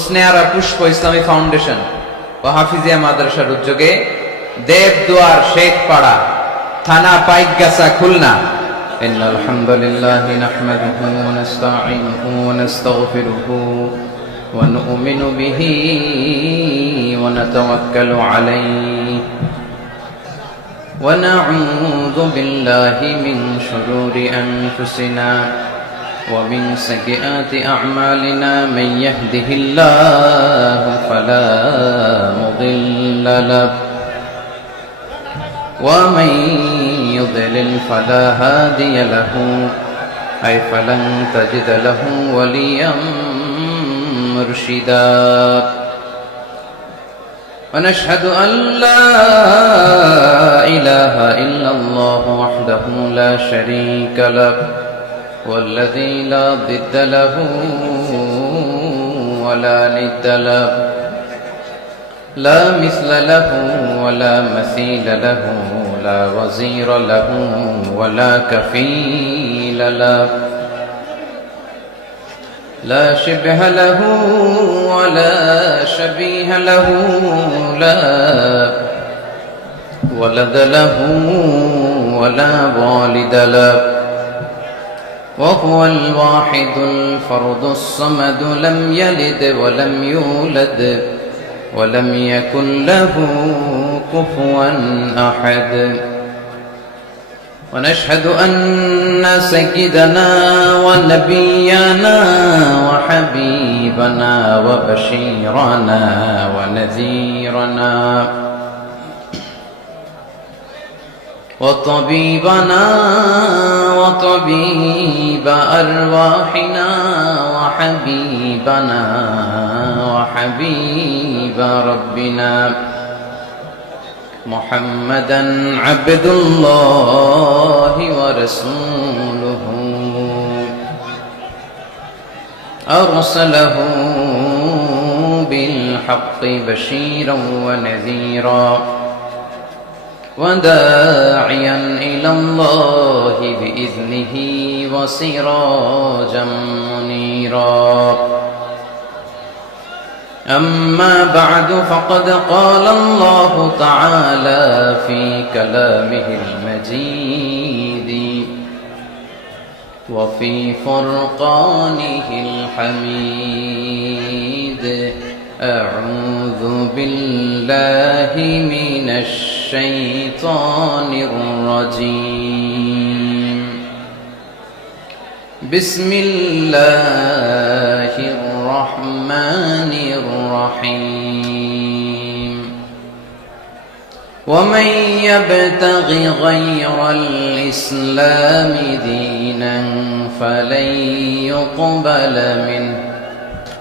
স্নেহারা পুষ্প ইসলামী foundation ও হাফিজিয়া মাদ্রাসার উদ্যোগে দেবদুয়ার শেখপাড়া থানা পাইকগাছা খুলনা ইন্নাল হামদুলিল্লাহি নাহমাদুহু ওয়া নাস্তাঈনুহু ওয়া নাস্তাগফিরুহু ওয়া নু'মিনু বিহি ওয়া নাতাওয়াক্কালু আলাইহি ওয়া না'উযু বিল্লাহি মিন শুরুরি আনফুসিনা ومن سيئات أعمالنا من يهده الله فلا مضل له ومن يضلل فلا هادي له أي فلن تجد له وليا مرشدا ونشهد أن لا إله إلا الله وحده لا شريك له والذي لا ضد له ولا ند له لا مثل له ولا مثيل له لا وزير له ولا كفيل له لا شبه له ولا شبيه له لا ولد له ولا والد له وهو الواحد الفرد الصمد لم يلد ولم يولد ولم يكن له كفوا أحد ونشهد أن سيدنا ونبينا وحبيبنا وبشيرنا ونذيرنا وطبيبنا وطبيب أرواحنا وحبيبنا وحبيب ربنا محمدا عبد الله ورسوله أرسله بالحق بشيرا ونذيرا وداعيا إلى الله بإذنه وسراجا منيرا أما بعد فقد قال الله تعالى في كلامه المجيد وفي فرقانه الحميد أعوذ بالله من الشيطان الرجيم بسم الله الرحمن الرحيم ومن يبتغ غير الإسلام دينا فلن يقبل منه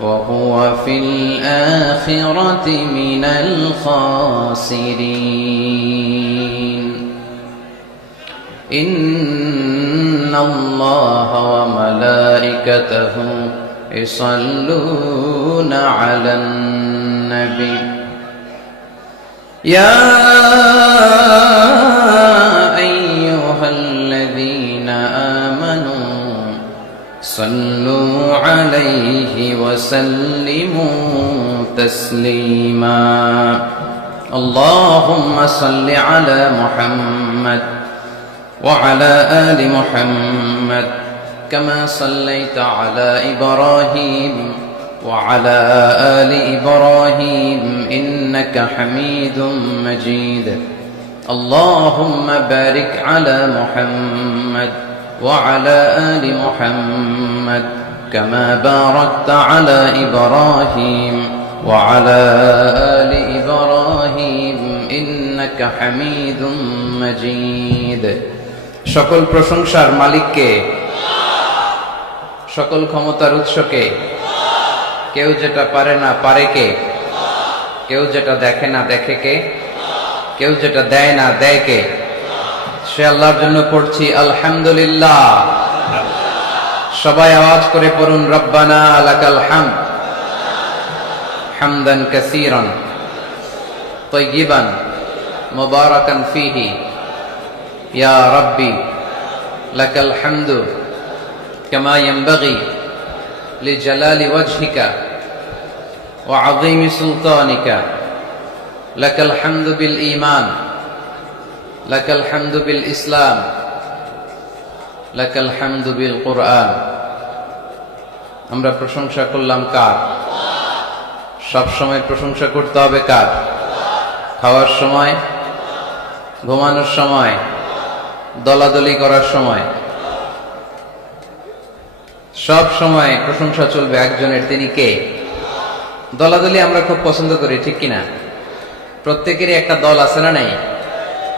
وهو في الآخرة من الخاسرين إن الله وملائكته يصلون على النبي يا أيها الذين آمنوا صلوا عليه وسلموا تسليما اللهم صل على محمد وعلى آل محمد كما صليت على إبراهيم وعلى آل إبراهيم إنك حميد مجيد اللهم بارك على محمد وعلى آل محمد كما باركت على إبراهيم وعلى آل إبراهيم إنك حميد مجيد সকল প্রশংসার মালিককে সকল ক্ষমতার উৎসকে কেউ যেটা পারে না পারে কে কেউ যেটা দেখে না দেখে কে কেউ যেটা দেয় না দেয় কে সে আল্লাহর জন্য পড়ছি আলহামদুলিল্লাহ সবাই আওয়াজ করে পড়ুন রব্বানা লাকাল হামদ হামদান কাসীরান তাইয়িবান মুবারাকান ফীহি ইয়া রাব্বি লাকাল হামদু কামা ইয়ানবাগি লিজালালি ওয়াজহিকা وعظيم سلطانك لك الحمد بالإيمان لك الحمد بالإسلام لك الحمد بالقرآن আমরা প্রশংসা করলাম কার? সব সময় প্রশংসা করতে হবে কার? খাওয়ার সময়, ঘুমানোর সময়, দলাদলি করার সময়, সব সময় প্রশংসা চলবে একজনের। তিনি কে? দলাদলি আমরা খুব পছন্দ করি, ঠিক কিনা? প্রত্যেকেরই একটা দল আছে না নাই?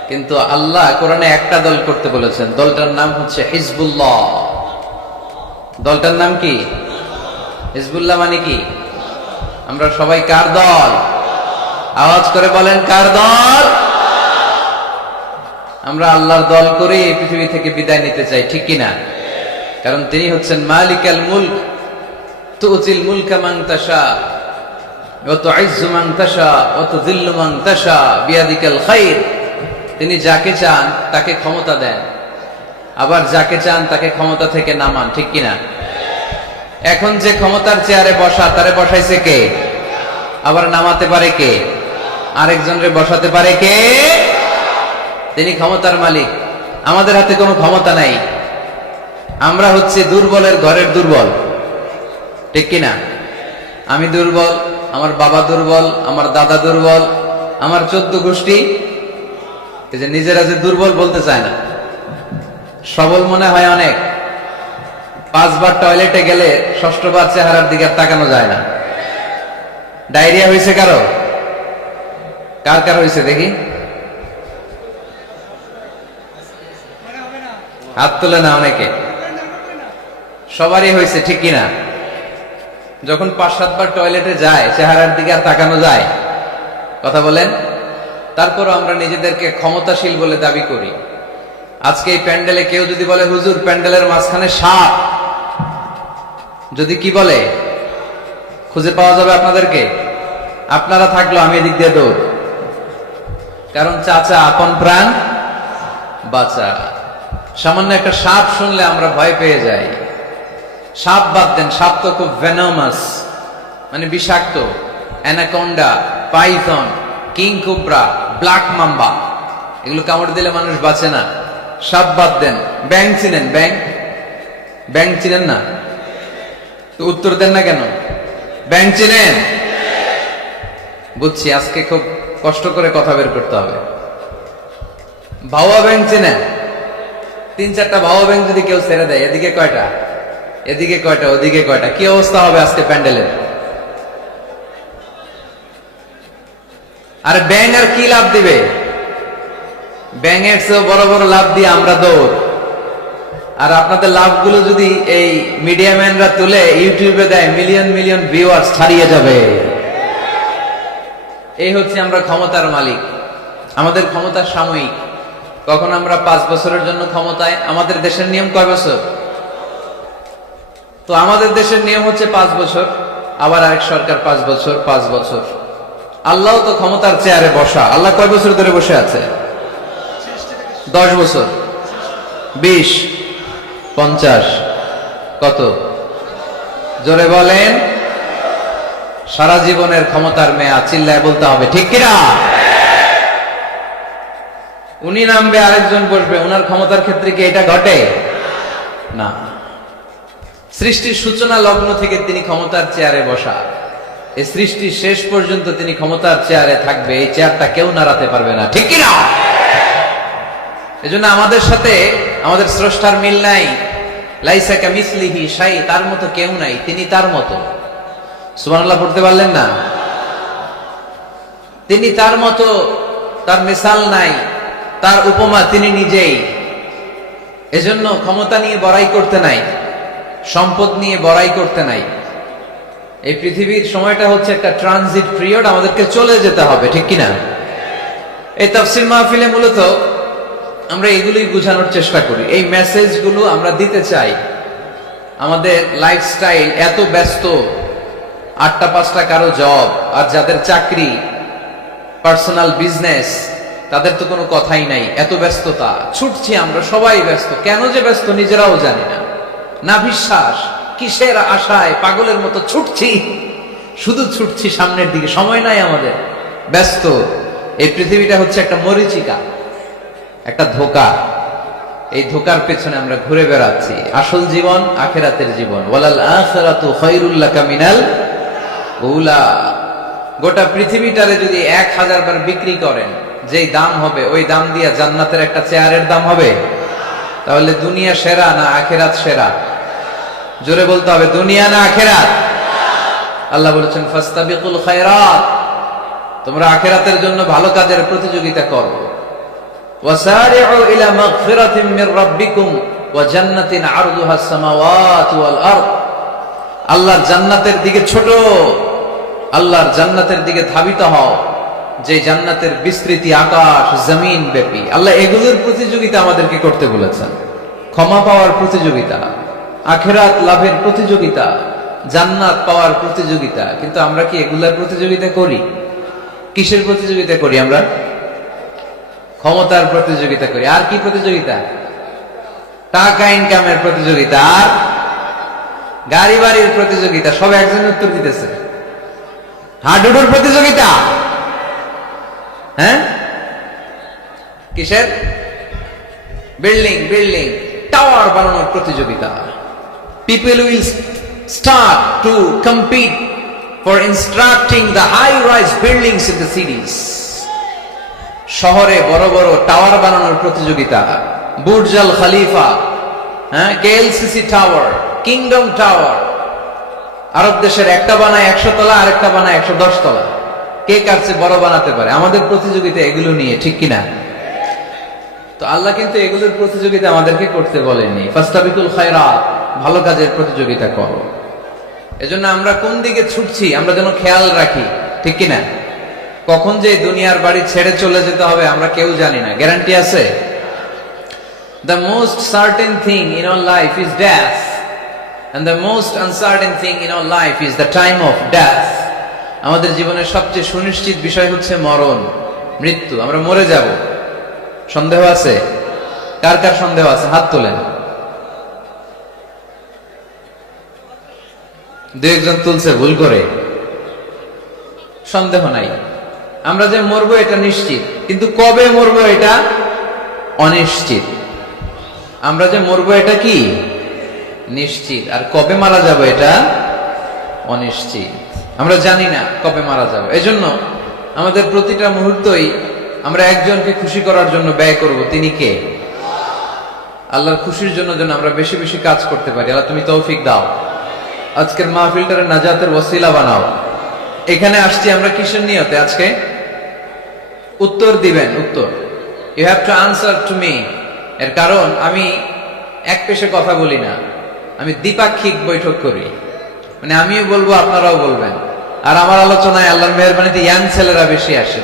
কিন্তু আল্লাহ কোরআনে একটা দল করতে বলেছেন, দলটার নাম হচ্ছে হিজবুল্লাহ। দলটার নাম কি? হিজবুল্লাহ মানে কি? আমরা সবাই কার দল? আওয়াজ করে বলেন, কার দল? আমরা আল্লাহর দল করে এই পৃথিবী থেকে বিদায় নিতে চাই, ঠিক কিনা? কারণ তিনি হচ্ছেন মালিকাল মুলক, তুতিল মুলকা মান তাশা ওয়া তুইজ্জু মান তাশা ওয়া তুযিল্লু মান তাশা বিয়াদিকাল খায়র। তিনি যাকে চান তাকে ক্ষমতা দেন, আবার যাকে চান তাকে ক্ষমতা থেকে নামান, ঠিক কিনা? এখন যে ক্ষমতার চেয়ারে বসা, তারে বসাইছে কে? আবার নামাতে পারে কে? আরেকজনরে বসাতে পারে কে? তিনি ক্ষমতার মালিক। আমাদের হাতে কোনো ক্ষমতা নাই। আমরা হচ্ছে দুর্বলের ঘরের দুর্বল, ঠিক কিনা? আমি দুর্বল, আমার বাবা দুর্বল, আমার দাদা দুর্বল, আমার 14 গোষ্ঠী এই যে নিজেরা যে দুর্বল বলতে চায় না, সবল মনে হয় অনেক। 5 বার টয়লেটে গেলে 6ষ্ঠ বার চেহারার দিকে তাকানো যায় না। ডায়রিয়া হয়েছে কারো? কার কার হয়েছে দেখি? হাত তুলে না অনেকে। সবারই হয়েছে, ঠিক কিনা? যখন 5-7 বার টয়লেটে যায় চেহারার দিকে আর তাকানো যায়? কথা বলেন। তারপরও আমরা নিজেদেরকে ক্ষমতাশীল বলে দাবি করি। আজকে এই প্যান্ডেলে কেউ যদি বলে, হুজুর প্যান্ডেলের মাঝখানে সাপ, যদি কি বলে, খুঁজে পাওয়া যাবে আপনাদেরকে? আপনারা থাকলো আমি এদিক দিয়ে দৌড়। কারণ চাচা আপন প্রাণ বাঁচা। সামান্য একটা সাপ শুনলে আমরা ভয় পেয়ে যাই। সাপ বাদ দেন, সাপ তো খুব ভেনমাস, মানে বিষাক্ত। Anaconda, Python, king cobra, black mamba, এগুলো কামড় দিলে মানুষ বাঁচে না। সাপ বাদ দেন। ব্যাং চিনেন? ব্যাং, ব্যাং চিনেন না তো উত্তর দেন না কেন? ব্যাং চিনেন? বুঝছি, আজকে খুব কষ্ট করে কথা বের করতে হবে। ভাওয়া ব্যাং চিনেন? 3-4টা ভাওয়া ব্যাং যদি কেউ ছেড়ে দেয়, এদিকে কয়টা, এদিকে কয়টা, ওদিকে কয়টা, কি অবস্থা হবে আজকে প্যান্ডেলের? আর ব্যাং আর কি লাভ দিবে? ব্যাঙের চেয়েও বড় বড় লাভ দিয়ে আমরা দৌড়। আর আপনাদের লাভগুলো যদি এই মিডিয়া ম্যানরা তুলে ইউটিউবে দেয়, মিলিয়ন মিলিয়ন ভিউয়ার্স ছাড়িয়ে যাবে। এই হচ্ছে আমরা ক্ষমতার মালিক। আমাদের ক্ষমতা সাময়িক। কখন আমরা 5 বছরের জন্য ক্ষমতায়। আমাদের দেশের নিয়ম কয় বছর? তো আমাদের দেশের নিয়ম হচ্ছে 5 বছর, আবার আরেক সরকার 5 বছর, 5 বছর। আল্লাহ তো ক্ষমতার চেয়ারে বসা। আল্লাহ কয় বছর ধরে বসে আছে? 10 বছর, 20, 50, কত? জোরে বলেন। সারা জীবনের ক্ষমতার মেয়াদ, চিল্লায় বলতে হবে, ঠিক কিনা? উনি নামবে, আরেকজন বসবে, উনার ক্ষমতার ক্ষেত্রে কি এটা ঘটে? না। সৃষ্টির সূচনা লগ্ন থেকে তিনি ক্ষমতার চেয়ারে বসা। এই সৃষ্টির শেষ পর্যন্ত তিনি ক্ষমতার চেয়ারে থাকবে। এই চেয়ারটা কেউ নাড়াতে পারবে না, ঠিক কিনা? এজন্য আমাদের সাথে আমাদের স্রষ্টার মিল নাই। লাইসা কামিসলিহি শাই, তার মতো কেউ নাই, তিনি তার মতো। সুবহানাল্লাহ পড়তে পারলেন না? তিনি তার মতো, তার মিসাল নাই, তার উপমা তিনি নিজেই। এজন্য ক্ষমতা নিয়ে বড়াই করতে নাই, সম্পদ নিয়ে বড়াই করতে নাই। এই পৃথিবীর সময়টা হচ্ছে একটা ট্রানজিট পিরিয়ড, আমাদেরকে চলে যেতে হবে, ঠিক কিনা? এই তাফসীর মাহফিলে মূলত আমরা এগুলোই বোঝানোর চেষ্টা করি, এই মেসেজগুলো আমরা দিতে চাই। আমাদের লাইফস্টাইল এত ব্যস্ত, 8টা 5টা কারো জব, আর যাদের চাকরি, পার্সোনাল বিজনেস, তাদের তো কোনো কথাই নাই। এত ব্যস্ততা, ছুটছি আমরা, সবাই ব্যস্ত। কেন যে ব্যস্ত নিজেরাও জানি না। না বিশ্বাস, কিসের আশায় পাগলের মতো ছুটছি, শুধু ছুটছি সামনের দিকে, সময় নাই আমাদের, ব্যস্ত। এই পৃথিবীটা হচ্ছে একটা মরিচিকা, একটা ধোঁকা। এই ধোঁকার পেছনে আমরা ঘুরে বেড়াচ্ছি। আসল জীবন আখিরাতের জীবন। ওয়ালাল আখিরাতু খায়রুল লাকা মিনাল উলা। গোটা পৃথিবীটারে যদি 1000 বার বিক্রি করেন, যেই দাম হবে ওই দাম দিয়া জান্নাতের একটা চেয়ারের দাম হবে? তাহলে দুনিয়া সেরা না আখিরাত সেরা? জোরে বলতে হবে, দুনিয়া না আখিরাত? আল্লাহ বলেছেন ফাস্তাবিকুল খায়রাত, তোমরা আখিরাতের জন্য ভালো কাজের প্রতিযোগিতা করো। ওয়াসারিউ ইলা মাগফিরাতিন মির রাব্বিকুম ওয়া জান্নাতিন আরদুহা আস-সামাওয়াতু ওয়াল আরদ। আল্লাহর জান্নাতের দিকে ছোট, আল্লাহর জান্নাতের দিকে ধাবিত হও, যে জান্নাতের বিস্তৃতি আকাশ জমিন ব্যাপী। আল্লাহ এগুলোর প্রতিযোগিতা আমাদেরকে করতে বলেছেন। ক্ষমা পাওয়ার প্রতিযোগিতা, আখিরাত লাভের প্রতিযোগিতা, জান্নাত পাওয়ার প্রতিযোগিতা। কিন্তু আমরা কি এগুলার প্রতিযোগিতা করি? কিসের প্রতিযোগিতা করি আমরা? ক্ষমতার প্রতিযোগিতা করি। আর কি প্রতিযোগিতা? টাকা ইনকামের প্রতিযোগিতা, আর গাড়ি বাড়ির প্রতিযোগিতা। সব একজন উত্তর দিতেছে। হাডুডুর প্রতিযোগিতা, হ্যাঁ কিসের? বিল্ডিং বিল্ডিং টাওয়ার বানানোর প্রতিযোগিতা। People will start to compete for constructing the high-rise buildings in the cities. শহরে বড় বড় টাওয়ার বানানোর প্রতিযোগিতা। বুর্জ আল খলিফা, হ্যাঁ, KLCC টাওয়ার, কিংডম টাওয়ার। আরব দেশের একটা বানায় 100 তলা, আরেকটা বানায় 110 তলা। কে কার চেয়ে বড় বানাতে পারে? আমাদের প্রতিযোগিতা এগুলো নিয়ে, ঠিক কিনা? তো আল্লাহ কিন্তু এগুলোর প্রতিযোগিতা আমাদেরকে করতে বলেননি। ফাস্তাবিকুল খায়রাত, ভালো কাজের প্রতিযোগিতা করো। এজন্য আমরা কোন দিকে ছুটছি আমরা যেন খেয়াল রাখি, ঠিক কিনা? কখন যে দুনিয়ার বাড়ি ছেড়ে চলে যেতে হবে আমরা কেউ জানি না। গ্যারান্টি আছে? The most certain thing in our life is death, and the most uncertain thing in our life is the time of death. আমাদের জীবনের সবচেয়ে সুনিশ্চিত বিষয় হচ্ছে মরণ, মৃত্যু। আমরা মরে যাব। সন্দেহ আছে? কার কার সন্দেহ আছে? হাত তোলেন। 2-1 তুলছে ভুল করে। সন্দেহ নাই, আমরা যে মরবো এটা নিশ্চিত, কিন্তু কবে মরবো এটা অনিশ্চিত। আমরা যে মরবো এটা কি নিশ্চিত, আর কবে মারা যাব এটা অনিশ্চিত। আমরা জানি না কবে মারা যাব। এজন্য আমাদের প্রতিটা মুহূর্তই আমরা একজনকে খুশি করার জন্য ব্যয় করব। তিনি কে? আল্লাহর খুশির জন্য যেন আমরা বেশি বেশি কাজ করতে পারি। আল্লাহ তুমি তৌফিক দাও। আজকের মাহফিলটারে নাজাতের ওসিলা বানাও। এখানে আসছি আমরা কিসের নিয়তে? আজকে উত্তর দিবেন। উত্তর you have to answer to me. এর কারণ আমি এক পেশে কথা বলি না, আমি দ্বিপাক্ষিক বৈঠক করি। মানে আমিও বলবো, আপনারাও বলবেন। আর আমার আলোচনায় আল্লাহর মেহেরবানিতে ইয়াং ছেলেরা বেশি আসে।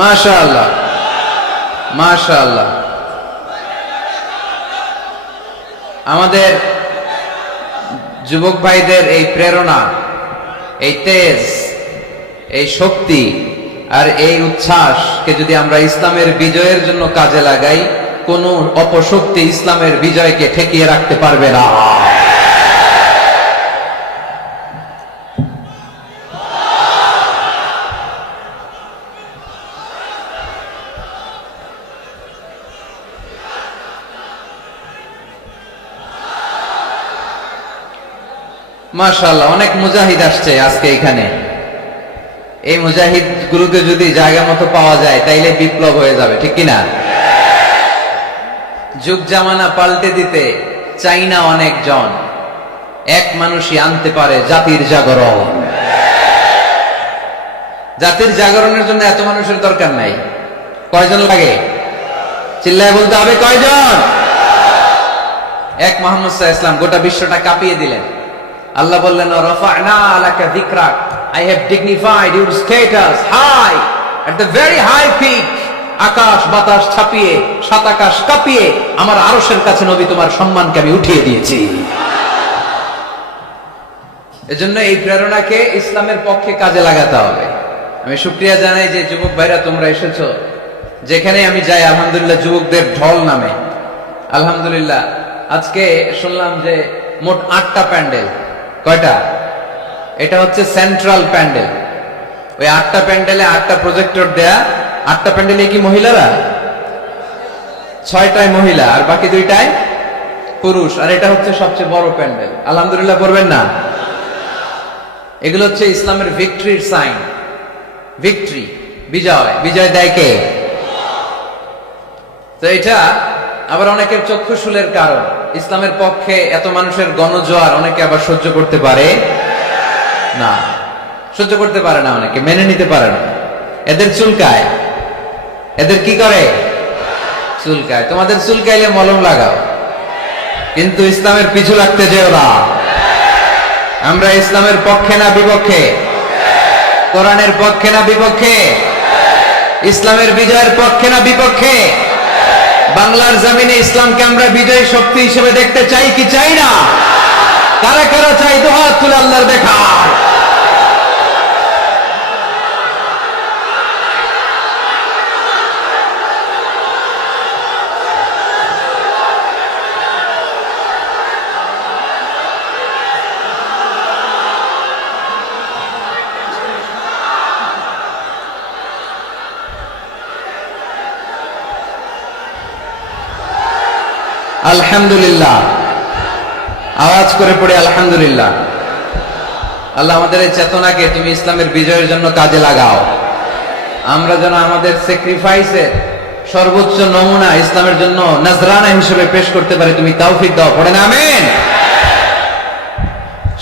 মাশাআল্লাহ, মাশাআল্লাহ। আমাদের যুবক ভাইদের এই প্রেরণা, এই তেজ, এই শক্তি আর এই উচ্ছ্বাসকে যদি আমরা ইসলামের বিজয়ের জন্য কাজে লাগাই, কোন অপশক্তি ইসলামের বিজয়কে ঠেকিয়ে রাখতে পারবে না। মাশাআল্লাহ, অনেক মুজাহিদ আসছে আজকে এখানে। এই মুজাহিদ গুলোকে যদি জায়গা মতো পাওয়া যায় তাইলে বিপ্লব হয়ে যাবে, ঠিক কিনা? যুগ জামানা পাল্টে দিতে চাই না অনেকজন, এক মানুষই আনতে পারে জাতির জাগরণ। জাতির জাগরণের জন্য এত মানুষের দরকার নাই। কয়জন লাগে? চিল্লায় বলতে হবে, কয়জন? এক মুহাম্মদ সাল্লাল্লাহু আলাইহি ওয়াসাল্লাম গোটা বিশ্বটা কাঁপিয়ে দিলেন। আল্লাহ বললেন রাফা'না লাকা যিকরাক, I have dignified your status high at the very high peak. আকাশ বাতাস ছাপিয়ে সাত আকাশ কাঁপিয়ে আমার আরশের কাছে নবী তোমার সম্মানকে আমি উঠিয়ে দিয়েছি। এজন্য এই প্রেরণাকে ইসলামের পক্ষে কাজে লাগাতে হবে। আমি শুকরিয়া জানাই যে যুবক ভাইরা তোমরা এসেছো। যেখানে আমি যাই আলহামদুলিল্লাহ যুবকদের ঢল নামে। আলহামদুলিল্লাহ আজকে শুনলাম যে মোট 8টা প্যান্ডেল। কয়টা? এটা হচ্ছে সেন্ট্রাল প্যান্ডেল। ওই 8টা প্যান্ডেলে 8টা প্রজেক্টর দেয়া। 8টা প্যান্ডেলে কি মহিলারা? 6টায় মহিলা আর বাকি 2টায় পুরুষ। আর এটা হচ্ছে সবচেয়ে বড় প্যান্ডেল। আলহামদুলিল্লাহ পড়বেন না? এগুলো হচ্ছে ইসলামের ভিক্টরির সাইন। ভিক্টরি, বিজয়। বিজয় দেয় কে? তো এটা আবার অনেকের চক্ষুশূলের কারণ। ইসলামের পক্ষে এত মানুষের গণজোয়ার অনেকে আবার সহ্য করতে পারে না। সহ্য করতে পারে না, অনেকে মেনে নিতে পারে না। এদের চুলকায়। এদের কি করে? চুলকায়। তোমাদের চুলকাইলে মলম লাগাও, কিন্তু ইসলামের পিছু লাগতে যেও না। আমরা ইসলামের পক্ষে না বিপক্ষে? কোরআনের পক্ষে না বিপক্ষে? ইসলামের বিজয়ের পক্ষে না বিপক্ষে? বাংলার জমিনে ইসলামকে আমরা বিজয়ী শক্তি হিসেবে দেখতে চাই কি চাই না? কারা কারা চাই দুহাত তুলে আল্লাহর দেখার। আলহামদুলিল্লাহ, আওয়াজ করে পড়ে আলহামদুলিল্লাহ। আল্লাহ আমাদের এই চেতনাকে তুমি ইসলামের বিজয়ের জন্য কাজে লাগাও। আমরা যেন আমাদের স্যাক্রিফাইসের সর্বোচ্চ নমুনা ইসলামের জন্য নজরানা হিসেবে পেশ করতে পারি, তুমি তৌফিক দাও। পড়েন আমিন।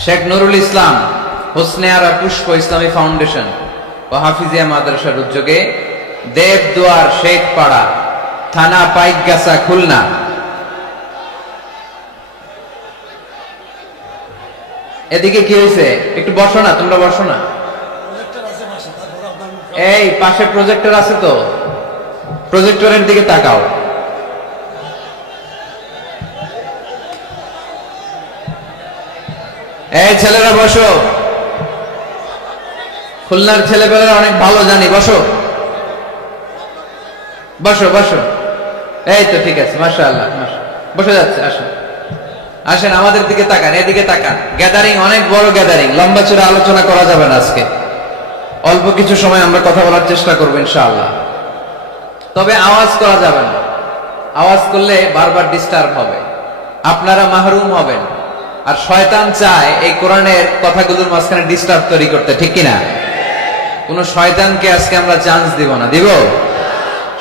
শেখ নুরুল ইসলাম হোসনে আরা পুষ্প ইসলামী ফাউন্ডেশন ও হাফিজিয়া মাদ্রাসার উদ্যোগে দেবদুয়ার শেখপাড়া, থানা পাইকগাছা, খুলনা এদিকে কি হয়েছে? একটু বসো না, তোমরা বসো না। এই পাশে প্রজেক্টর আছে তো, প্রজেক্টরের দিকে তাকাও। এই ছেলেরা বসো। খুলনার ছেলেপেলেরা অনেক ভালো জানি। বসো বসো বসো। এই তো ঠিক আছে, মাশাআল্লাহ। বসে যাচ্ছে। আসেন আসেন, আমাদের দিকে তাকান, এদিকে তাকান। গ্যাদারিং অনেক বড় গ্যাদারিং, লম্বা চূড়া আলোচনা করা যাবে না আজকে। অল্প কিছু সময় আমরা কথা বলার চেষ্টা করবো ইনশাআল্লাহ। তবে আওয়াজ করা যাবে না। আওয়াজ করলে বারবার ডিস্টার্ব হবে, আপনারা মাহরুম হবেন। আর শয়তান চায় এই কোরআনের কথাগুলোর মাঝখানে ডিস্টার্ব তৈরি করতে, ঠিক কিনা? কোন শয়তানকে আজকে আমরা চান্স দিব না। দিব?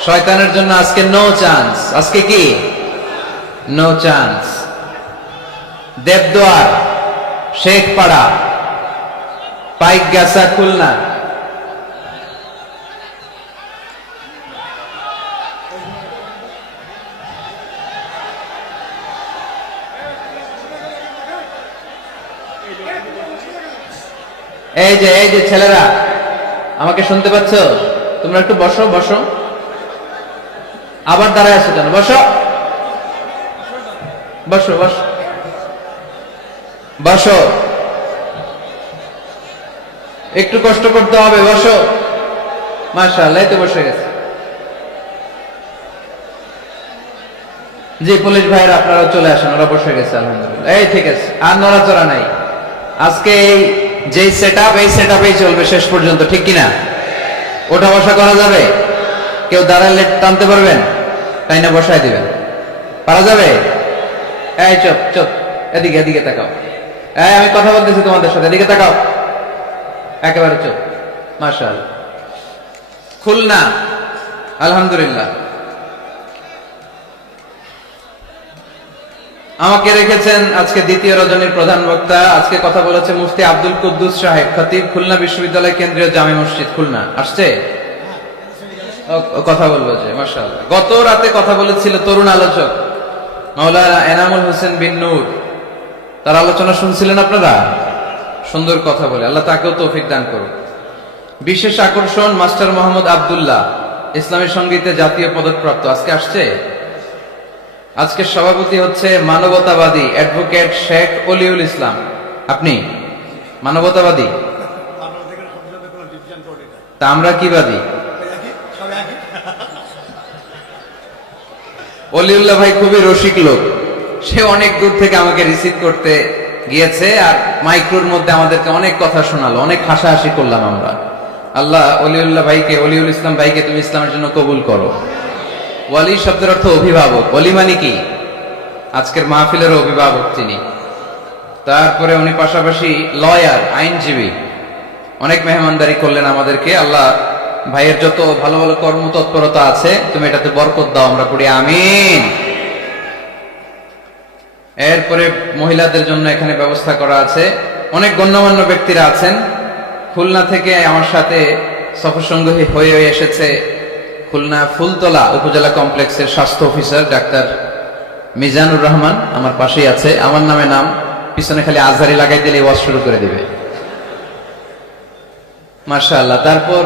শয়তানের জন্য আজকে নো চান্স। আজকে কি? No chance. দেবদুয়ার শেখপাড়া পাইকগাছা, খুলনা। এই যে ছেলেরা, আমাকে শুনতে পাচ্ছ? তোমরা একটু বসো বসো। আবার দাঁড়ায় আসো কেন? বসো বসো বসো বসো। একটু কষ্ট করতে হবে, বসো। মাশাআল্লাহ, এই তো বসে গেছে। জি পুলিশ ভাইরা আপনারাও চলে আসেন, ওরা বসে গেছে আলহামদুলিল্লাহ। এই ঠিক আছে, আর নড়াচড়া নাই। আজকে এই যে সেটআপ, এই সেটআপেই চলবে শেষ পর্যন্ত, ঠিক কিনা? ওঠা বসা করা যাবে? কেউ দাঁড়ালে টানতে পারবেন? তাই না বসায় দিবেন? পারা যাবে? এই চুপ চুপ, এদিকে এদিকে তাকাও। এই আমি কথা বলতেছি তোমাদের সাথে, এদিকে তাকাও। একেবারে চুপ। মাশাআল্লাহ। খুলনা আলহামদুলিল্লাহ। আমাকে রেখেছেন আজকে দ্বিতীয় রজনীর প্রধান বক্তা। আজকে কথা বলেছে মুফতি আব্দুল কুদ্দুস সাহেব, খতিব, খুলনা বিশ্ববিদ্যালয় কেন্দ্রীয় জামে মসজিদ, খুলনা। আসছে? কথা বলবো যে মাশাআল্লাহ। গত রাতে কথা বলেছিল তরুণ আলোচক মাওলানা এনামুল হোসেন বিন নূর। তার আলোচনা শুনছিলেন আপনারা? সুন্দর কথা বলে, আল্লাহ তাকেও তৌফিক দান করুন। বিশেষ আকর্ষণ মাস্টার মোহাম্মদ আব্দুল্লাহ, ইসলামী সঙ্গীতে জাতীয় পদকপ্রাপ্ত, আজকে আসছে। আজকের সভাপতি হচ্ছে মানবতাবাদী অ্যাডভোকেট শেখ অলিউল ইসলাম। আপনি মানবতাবাদী? তা আমরা কি বাদী? অলিউল্লাহ ভাই খুবই রসিক লোক, সে অনেক দূর থেকে আমাকে রিসিভ করতে গিয়েছে আর মাইক্রোর মধ্যে আমাদেরকে অনেক কথা শোনালো, অনেক হাসাহাসি করলাম আমরা। আল্লাহ অলিউল্লাহ ভাইকে, অলিউল ইসলাম ভাইকে তুমি ইসলামের জন্য কবুল করো। ওয়ালি শব্দের অর্থ অভিভাবক, ওয়ালি মানে কি? আজকের মাহফিলের অভিভাবক তিনি। তারপরে উনি পাশাপাশি লয়ার, আইনজীবী, অনেক মেহমানদারি করলেন আমাদেরকে। আল্লাহ ভাইয়ের যত ভালো ভালো কর্মতৎপরতা আছে তুমি এটাতে বরকত দাও, আমরা পড়ি আমিন। এরপরে মহিলাদের জন্য এখানে ব্যবস্থা করা আছে। অনেক গণ্যমান্য ব্যক্তিরা আছেন। খুলনা থেকে আমার সাথে সফরসঙ্গী হয়ে এসেছে খুলনা ফুলতলা উপজেলা কমপ্লেক্সের স্বাস্থ্য অফিসার ডাক্তার মিজানুর রহমান, আমার পাশেই আছে। আমার নামে নাম, পিছনে খালি আজহারি লাগাই দিলে ওয়াজ শুরু করে দিবে, মাশাআল্লাহ। তারপর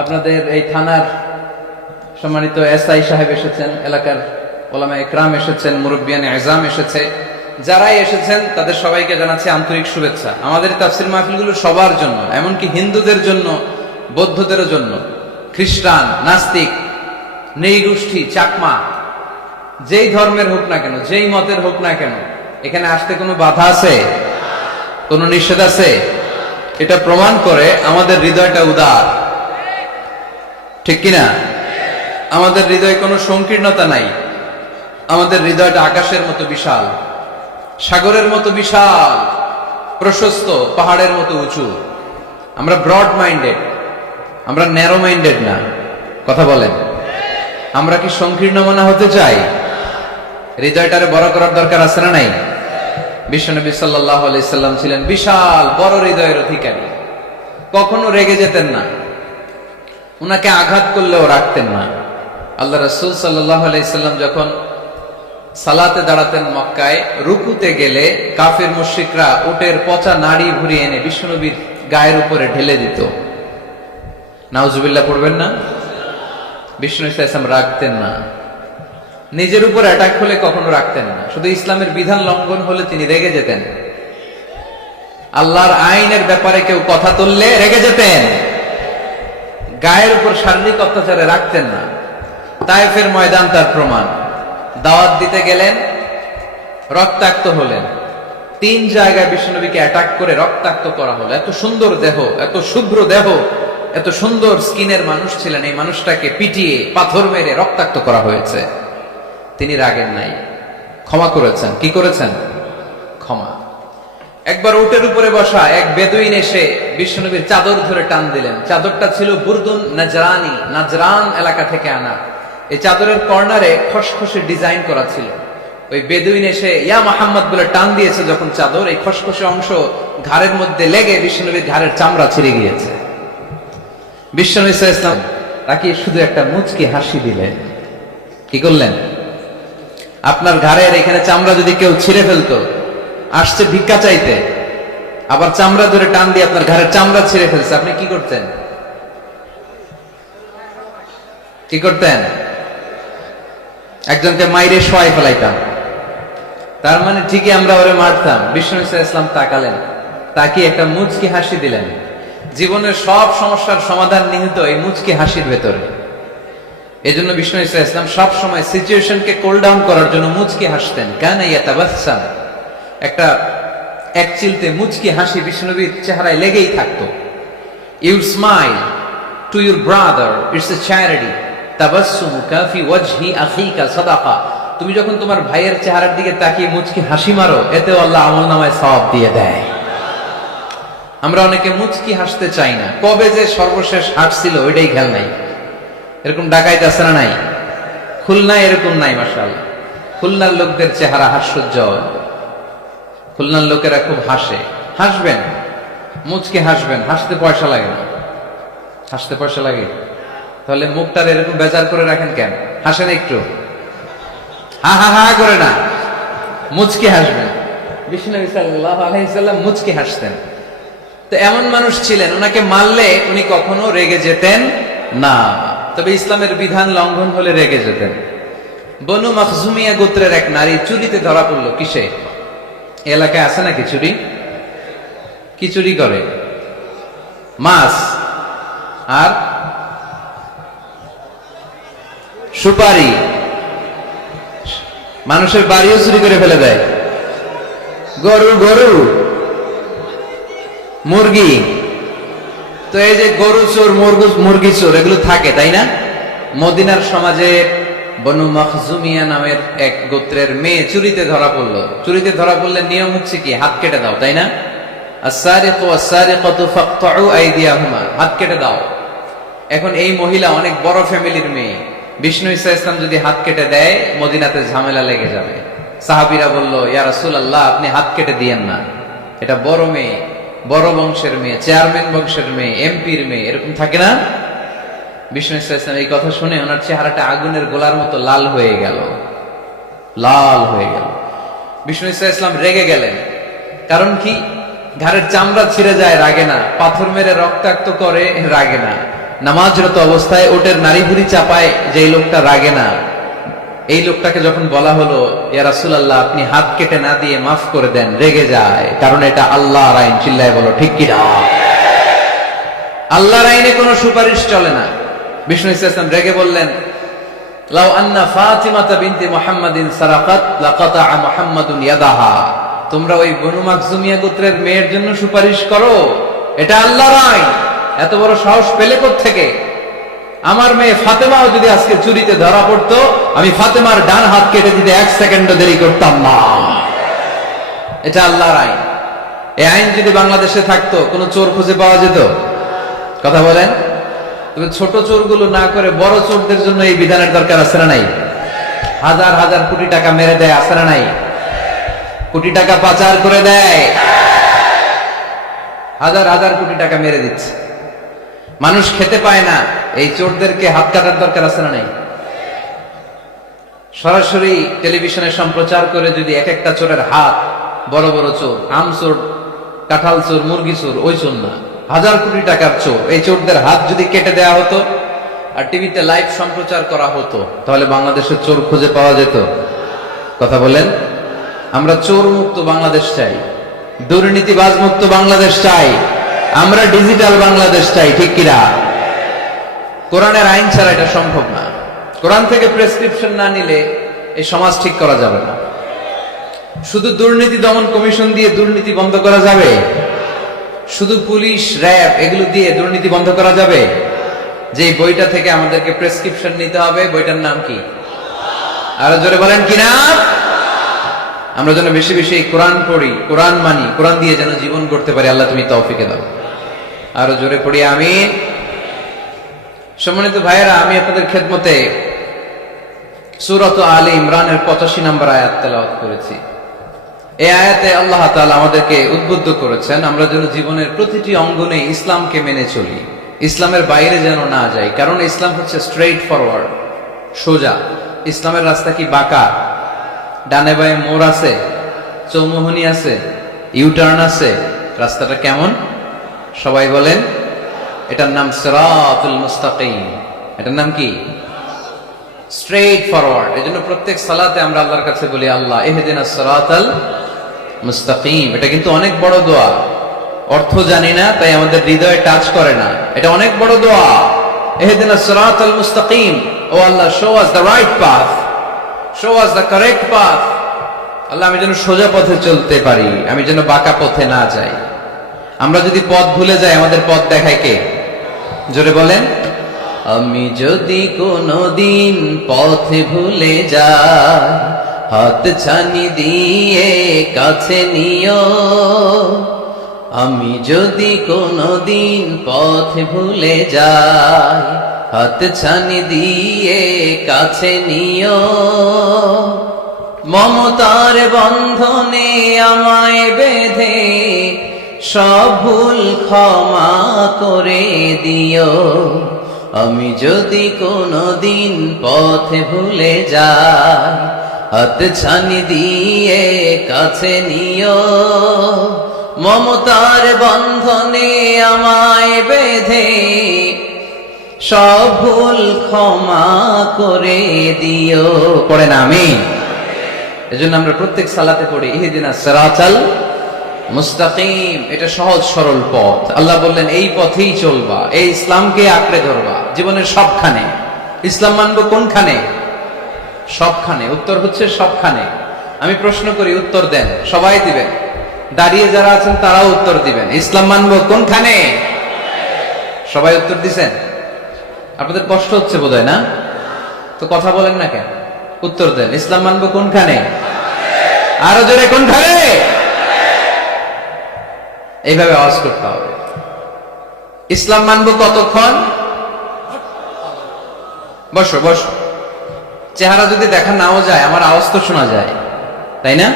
আপনাদের এই থানার সম্মানিত এসআই সাহেব এসেছেন, এলাকার ওলামা ইকরাম এসেছেন, মুরব্বিয়ান এজাম এসেছে। যারাই এসেছেন তাদের সবাইকে জানাচ্ছি আন্তরিক শুভেচ্ছা। আমাদের তাফসীর মাহফিলগুলো সবার জন্য, এমনকি হিন্দুদের জন্য, বৌদ্ধদের জন্য, খ্রিস্টান, নাস্তিক, নৃগোষ্ঠী, চাকমা, যেই ধর্মের হোক না কেন, যেই মতের হোক না কেন, এখানে আসতে কোনো বাধা আছে? কোনো নিষেধ আছে? এটা প্রমাণ করে আমাদের হৃদয়টা উদার, ঠিক কিনা? আমাদের হৃদয়ে কোনো সংকীর্ণতা নাই। আমাদের হৃদয়টা আকাশের মতো বিশাল, সাগরের মতো বিশাল, প্রশস্ত, পাহাড়ের মতো উঁচু। আমরা ব্রড মাইন্ডেড, আমরা ন্যারো মাইন্ডেড না। কথা বলেন, আমরা কি সংকীর্ণ মনা হতে চাই? হৃদয়টারে বড় করার দরকার আছে না নাই? বিশ্বনবী সাল্লাল্লাহু আলাইহি সাল্লাম ছিলেন বিশাল বড় হৃদয়ের অধিকারী, কখনো রেগে যেতেন না, উনাকে আঘাত করলেও রাখতেন না। আল্লাহ রাসূল সাল্লাল্লাহু আলাইহি সাল্লাম যখন সালাতে দাঁড়াতেন মক্কায়, রুকুতে গেলে কাফির মুশরিকরা উটের পচা নাড়ি ভুড়ি এনে বিশ্বনবীর গায়ের উপরে ঢেলে দিত। নাউজুবিল্লাহ পড়বেন না? বিশ্বনবী সাল্লাল্লাহু আলাইহি ওয়াসাল্লাম রাখতেন না, নিজের উপর অ্যাটাক হলে কখনো রাখতেন না। শুধু ইসলামের বিধান লঙ্ঘন হলে তিনি রেগে যেতেন। আল্লাহর আইনের ব্যাপারে কেউ কথা তুললে রেগে যেতেন। গায়ের উপর শারীরিক অত্যাচারে রাখতেন না। তায়েফের ময়দান তার প্রমাণ। দাওয়াত দিতে গেলেন, রক্তাক্ত হলেন। 3 জায়গায় বিশ্বনবীকে অ্যাটাক করে রক্তাক্ত করা হলো। এত সুন্দর দেহ, এত শুভ্র দেহ, এত সুন্দর স্কিনের মানুষ ছিলেন, এই মানুষটাকে পিটিয়ে পাথর মেরে রক্তাক্ত করা হয়েছে। তিনি রাগেন নাই, ক্ষমা করেছেন। কি করেছেন? ক্ষমা। একবার উটের উপরে বসা এক বেদুইন এসে বিশ্বনবীর চাদর ধরে টান দিলেন। চাদরটা ছিল বুরদুন নাজরানি, নাজরান এলাকা থেকে আনা। এই চাদরের কর্নারে খসখসে ডিজাইন করা ছিল। ওই বেদুইন এসে ইয়া মুহাম্মদ বলে টান দিয়েছে যখন চাদর, এই খসখসে অংশ ঘাড়ের মধ্যে লেগে বিশ্বনবীর ঘাড়ের চামড়া ছিঁড়ে গিয়েছে। বিশ্বনবী সাল্লাল্লাহু আলাইহি ওয়াসাল্লাম তাকে শুধু একটা মুচকি হাসি দিলেন। কি করলেন? আপনার ঘাড়ের এখানে চামড়া যদি কেউ ছিঁড়ে ফেলতো, আসছে ভিক্ষা চাইতে, আবার চামড়া ধরে টান দিয়ে আপনার ঘাড়ের চামড়া ছিঁড়ে ফেলছে, আপনি কি করতেন? কি করতেন? একজনকে মাইরে শোয়াই ফেলাইতাম। তার মানে ঠিকই আমরা ওরে মারতাম। বিশ্বনবী সাল্লাল্লাহু আলাইহি ওয়াসাল্লাম তাকালেন, তাকিয়ে একটা মুচকি হাসি দিলেন। জীবনের সব সমস্যার সমাধান নিহিত এই মুচকি হাসির ভেতরে। এই জন্য বিশ্বনবী সাল্লাল্লাহু আলাইহি ওয়াসাল্লাম সব সময় সিচুয়েশনকে কুল ডাউন করার জন্য মুচকি হাসতেন। কানা ইয়াতাবাসসাম, একটা এক চিলতে মুচকি হাসি বিশ্বনবীর চেহারায় লেগেই থাকতো। You smile to your brother, it's a charity. তাবাসসুমুকা ফি ওয়াজহি আখিকা সাদাকা। তুমি যখন তোমার ভাইয়ের চেহারার দিকে তাকিয়ে মুচকি হাসি মারো, এতে আল্লাহ আমলনামায় সওয়াব দিয়ে দেয়। আমরা অনেকে মুচকি হাসতে চাই না। কবে যে সর্বশেষ হাসছিল ওইটাই খেয়াল নাই। এরকম ডাকাইত আছে না নাই? খুলনায় এরকম নাই মাশাআল্লাহ। খুলনার লোকদের চেহারা হাস্যোজ্জ্বল। খুলনার লোকেরা খুব হাসে। হাসবেন, মুচকি হাসবেন, হাসতে পয়সা লাগে না। হাসতে পয়সা লাগে? তাহলে মুখটার এরকম বেজার করে রাখেন কেন? হাসেন একটু, হা হা হা করে না, মুচকি হাসবেন। বিশ্বনবী সাল্লাল্লাহু আলাইহি ওয়াসাল্লাম মুচকি হাসতেন। তো এমন মানুষ ছিলেন, ওনাকে মারলে উনি কখনো রেগে যেতেন না, তবে ইসলামের বিধান লঙ্ঘন হলে রেগে যেতেন। বনু মখজুমিয়া গোত্রের এক নারী চুরিতে ধরা পড়লো। কিসে? এলাকায় আছে নাকি চুরি? কি চুরি করে? মাছ আর সুপারি। মানুষের বাড়িও চুরি করে ফেলে দেয়। গরু গরু মুরগি। তো এই যে গরু চোর মুরগি চোর এগুলো থাকে, তাই না? মদিনার সমাজে বনু মখজুমিয়া নামের এক গোত্রের মেয়ে চুরিতে ধরা পড়লো। চুরিতে ধরা পড়লে নিয়ম হচ্ছে কি? হাত কেটে দাও, তাই না? আস-সারিকু ওয়াস-সারিকাতু ফাকতাউ আইদিয়াহুমা, হাত কেটে দাও। এখন এই মহিলা অনেক বড় ফ্যামিলির মেয়ে, বিষ্ণু ঈসা ইসলাম যদি হাত কেটে দেয় মদিনাতে ঝামেলা লেগে যাবে। সাহাবীরা বলল, ইয়া রাসূলুল্লাহ, আপনি হাত কেটে দিয়েন না, এটা বড় মেয়ে, বড় বংশের মেয়ে, চেয়ারম্যান বংশের মেয়ে, এমপির মেয়ে, এরকম থাকে না? বিষ্ণু ঈসা ইসলাম এই কথা শুনে ওনার চেহারাটা আগুনের গোলার মতো লাল হয়ে গেল, লাল হয়ে গেল। বিষ্ণু ঈসা ইসলাম রেগে গেলেন। কারণ কি? ঘাড়ের চামড়া ছিঁড়ে যায়, রাগে না। পাথর মেরে রক্তাক্ত করে, রাগে না। নামাজরত অবস্থায় ওটের নারী ভুড়ি চাপায়, যে লোকটা রাগে না, এই লোকটাকে যখন বলা হলো, ইয়া রাসূলুল্লাহ, আপনি হাত কেটে না দিয়ে মাফ করে দেন, রেগে যায়। কারণ এটা আল্লাহর আইন। চিল্লায় বলো ঠিক কি না? আল্লাহর আইনে কোনো সুপারিশ চলে না। বিষ্ণু ঈসা ইসলাম রেগে বললেন, লাউ আন্না ফাতিমাতা বিনতি মুহাম্মাদিন সারাকাত লাকাতা মুহাম্মাদুন ইয়াদাহা। তোমরা ওই বনু মখজুমিয়া গোত্রের মেয়ের জন্য সুপারিশ করো? এটা আল্লাহর আইন। এত বড় সাহস পেলে কোত্থেকে? আমার মেয়ে ফাতেমাও যদি আজকে চুরিতে ধরা পড়তো, আমি ফাতেমার ডান হাত কেটে দিতে 1 সেকেন্ডও দেরি করতাম না। এটা আল্লাহর আইন। এই আইন যদি বাংলাদেশে থাকতো, কোনো চোর খুঁজে পাওয়া যেত? কথা বলেন। তবে ছোট চোরগুলো না করে বড় চোরদের জন্য এই বিধানের দরকার আছে না নাই? হাজার হাজার কোটি টাকা মেরে দেয়, আছে না নাই? কোটি টাকা পাচার করে দেয়, হাজার হাজার কোটি টাকা মেরে দিচ্ছে। মানুষ খেতে পায় না, এই চোরদেরকে হাত কাটার দরকার আছে না নাই? সরাসরি টেলিভিশনে সম্প্রচার করে যদি এক একটা চোরের হাত, বড় বড় চোর, আম চোর, কাঁঠাল চোর, মুরগি চোর, ওই চোর না, হাজার কোটি টাকার চোর, এই চোরদের হাত যদি কেটে দেওয়া হতো আর টিভিতে লাইভ সম্প্রচার করা হতো, তাহলে বাংলাদেশের চোর খুঁজে পাওয়া যেত? কথা বলেন। আমরা চোর মুক্ত বাংলাদেশ চাই, দুর্নীতিবাজ মুক্ত বাংলাদেশ চাই, আমরা ডিজিটাল বাংলাদেশ চাই, ঠিক কিনা? কোরআনের আইন ছাড়া এটা সম্ভব না। কোরআন থেকে প্রেসক্রিপশন না নিলে এই সমাজ ঠিক করা যাবে না। শুধু দুর্নীতি দমন কমিশন দিয়ে দুর্নীতি বন্ধ করা যাবে? শুধু পুলিশ, র্যাব এগুলো দিয়ে দুর্নীতি বন্ধ করা যাবে? যে বইটা থেকে আমাদেরকে প্রেসক্রিপশন নিতে হবে, বইটার নাম কি? আরো জোরে বলেন কি নাম? আমরা যেন বেশি বেশি কোরআন পড়ি, কোরআন মানি, কোরআন দিয়ে যেন জীবন করতে পারি। আল্লাহ তুমি তৌফিক দাও। আরো জোরে পড়ি আমিন। সম্মানিত ভাইয়েরা, আমি আপনাদের খেদমতে সূরা আলে ইমরানের 85 নম্বর আয়াত তেলাওয়াত করেছি। এই আয়াতে আল্লাহ তাআলা আমাদেরকে উদ্বুদ্ধ করেছেন আমরা যেন জীবনের প্রতিটি অঙ্গনে ইসলামকে মেনে চলি, ইসলামের বাইরে যেন না যাই। কারণ ইসলাম হচ্ছে স্ট্রেইট ফরওয়ার্ড, সোজা। ইসলামের রাস্তা কি বাঁকা? ডানে বায়ে মোড় আছে, চৌমুহনী আছে, ইউটার্ন আছে। রাস্তাটা কেমন? সবাই বলেন। এটার নাম সিরাতুল মুস্তাকিম। এটার নাম কি? Straightforward. এজন্য প্রত্যেক সালাতে আমরা আল্লাহর কাছে বলি, আল্লাহ ইহদিনাস সিরাতাল মুস্তাকিম। এটা কিন্তু অনেক বড় দোয়া। অর্থ জানি না, তাই আমাদের হৃদয়ে টাচ করে না। এটা অনেক বড় দোয়া। ইহদিনাস সিরাতাল মুস্তাকিম। O Allah, show us the right path, show us the correct path. Allah, আমি যেন সোজা পথে চলতে পারি, আমি যেন বাঁকা পথে না যাই। আমরা যদি পথ ভুলে যাই, আমাদের পথ দেখায় কে? জোরে বলেন। আমি যদি কোনদিন পথে ভুলে যাই, হাত ছানি দিয়ে কাছে নিও। আমি যদি কোনদিন পথে ভুলে যাই, হাত ছানি দিয়ে কাছে নিও। মমতার বন্ধনে আমায় বেঁধে সব ভুল ক্ষমা করে দিও। আমি যদি কোনদিন পথে ভুলে যাই, হাত ছানি দিয়ে কাছে নিও। মমতার বন্ধনে আমায় বেঁধে সব ভুল ক্ষমা করে দিও। পড়েন আমিন। এজন্য আমরা প্রত্যেক সালাতে পড়ি ইহদিনাস সিরাতাল মুস্তাকিম। এটা সহজ সরল পথ। আল্লাহ বললেন এই পথেই চলবা, এই ইসলামকে আঁকড়ে ধরবা জীবনের সবখানে। ইসলাম মানবো কোনখানে? সবখানে। উত্তর হচ্ছে সবখানে। আমি প্রশ্ন করি, উত্তর দেন, সবাই দিবেন। দাঁড়িয়ে যারা আছেন তারাও উত্তর দিবেন। ইসলাম মানবো কোনখানে? সবাই উত্তর দিছেন? আপনাদের কষ্ট হচ্ছে বোধহয় না? তো কথা বলেন না কেন? উত্তর দেন। ইসলাম মানবো কোনখানে? আরো জোরে কোনখানে? এইভাবে আওয়াজ করতে হবে। ইসলাম মানবো কতক্ষণ? বসো বসো। চেহারা যদি দেখা নাও যায়, আমার আওয়াজ তো শোনা যায়, তাই না?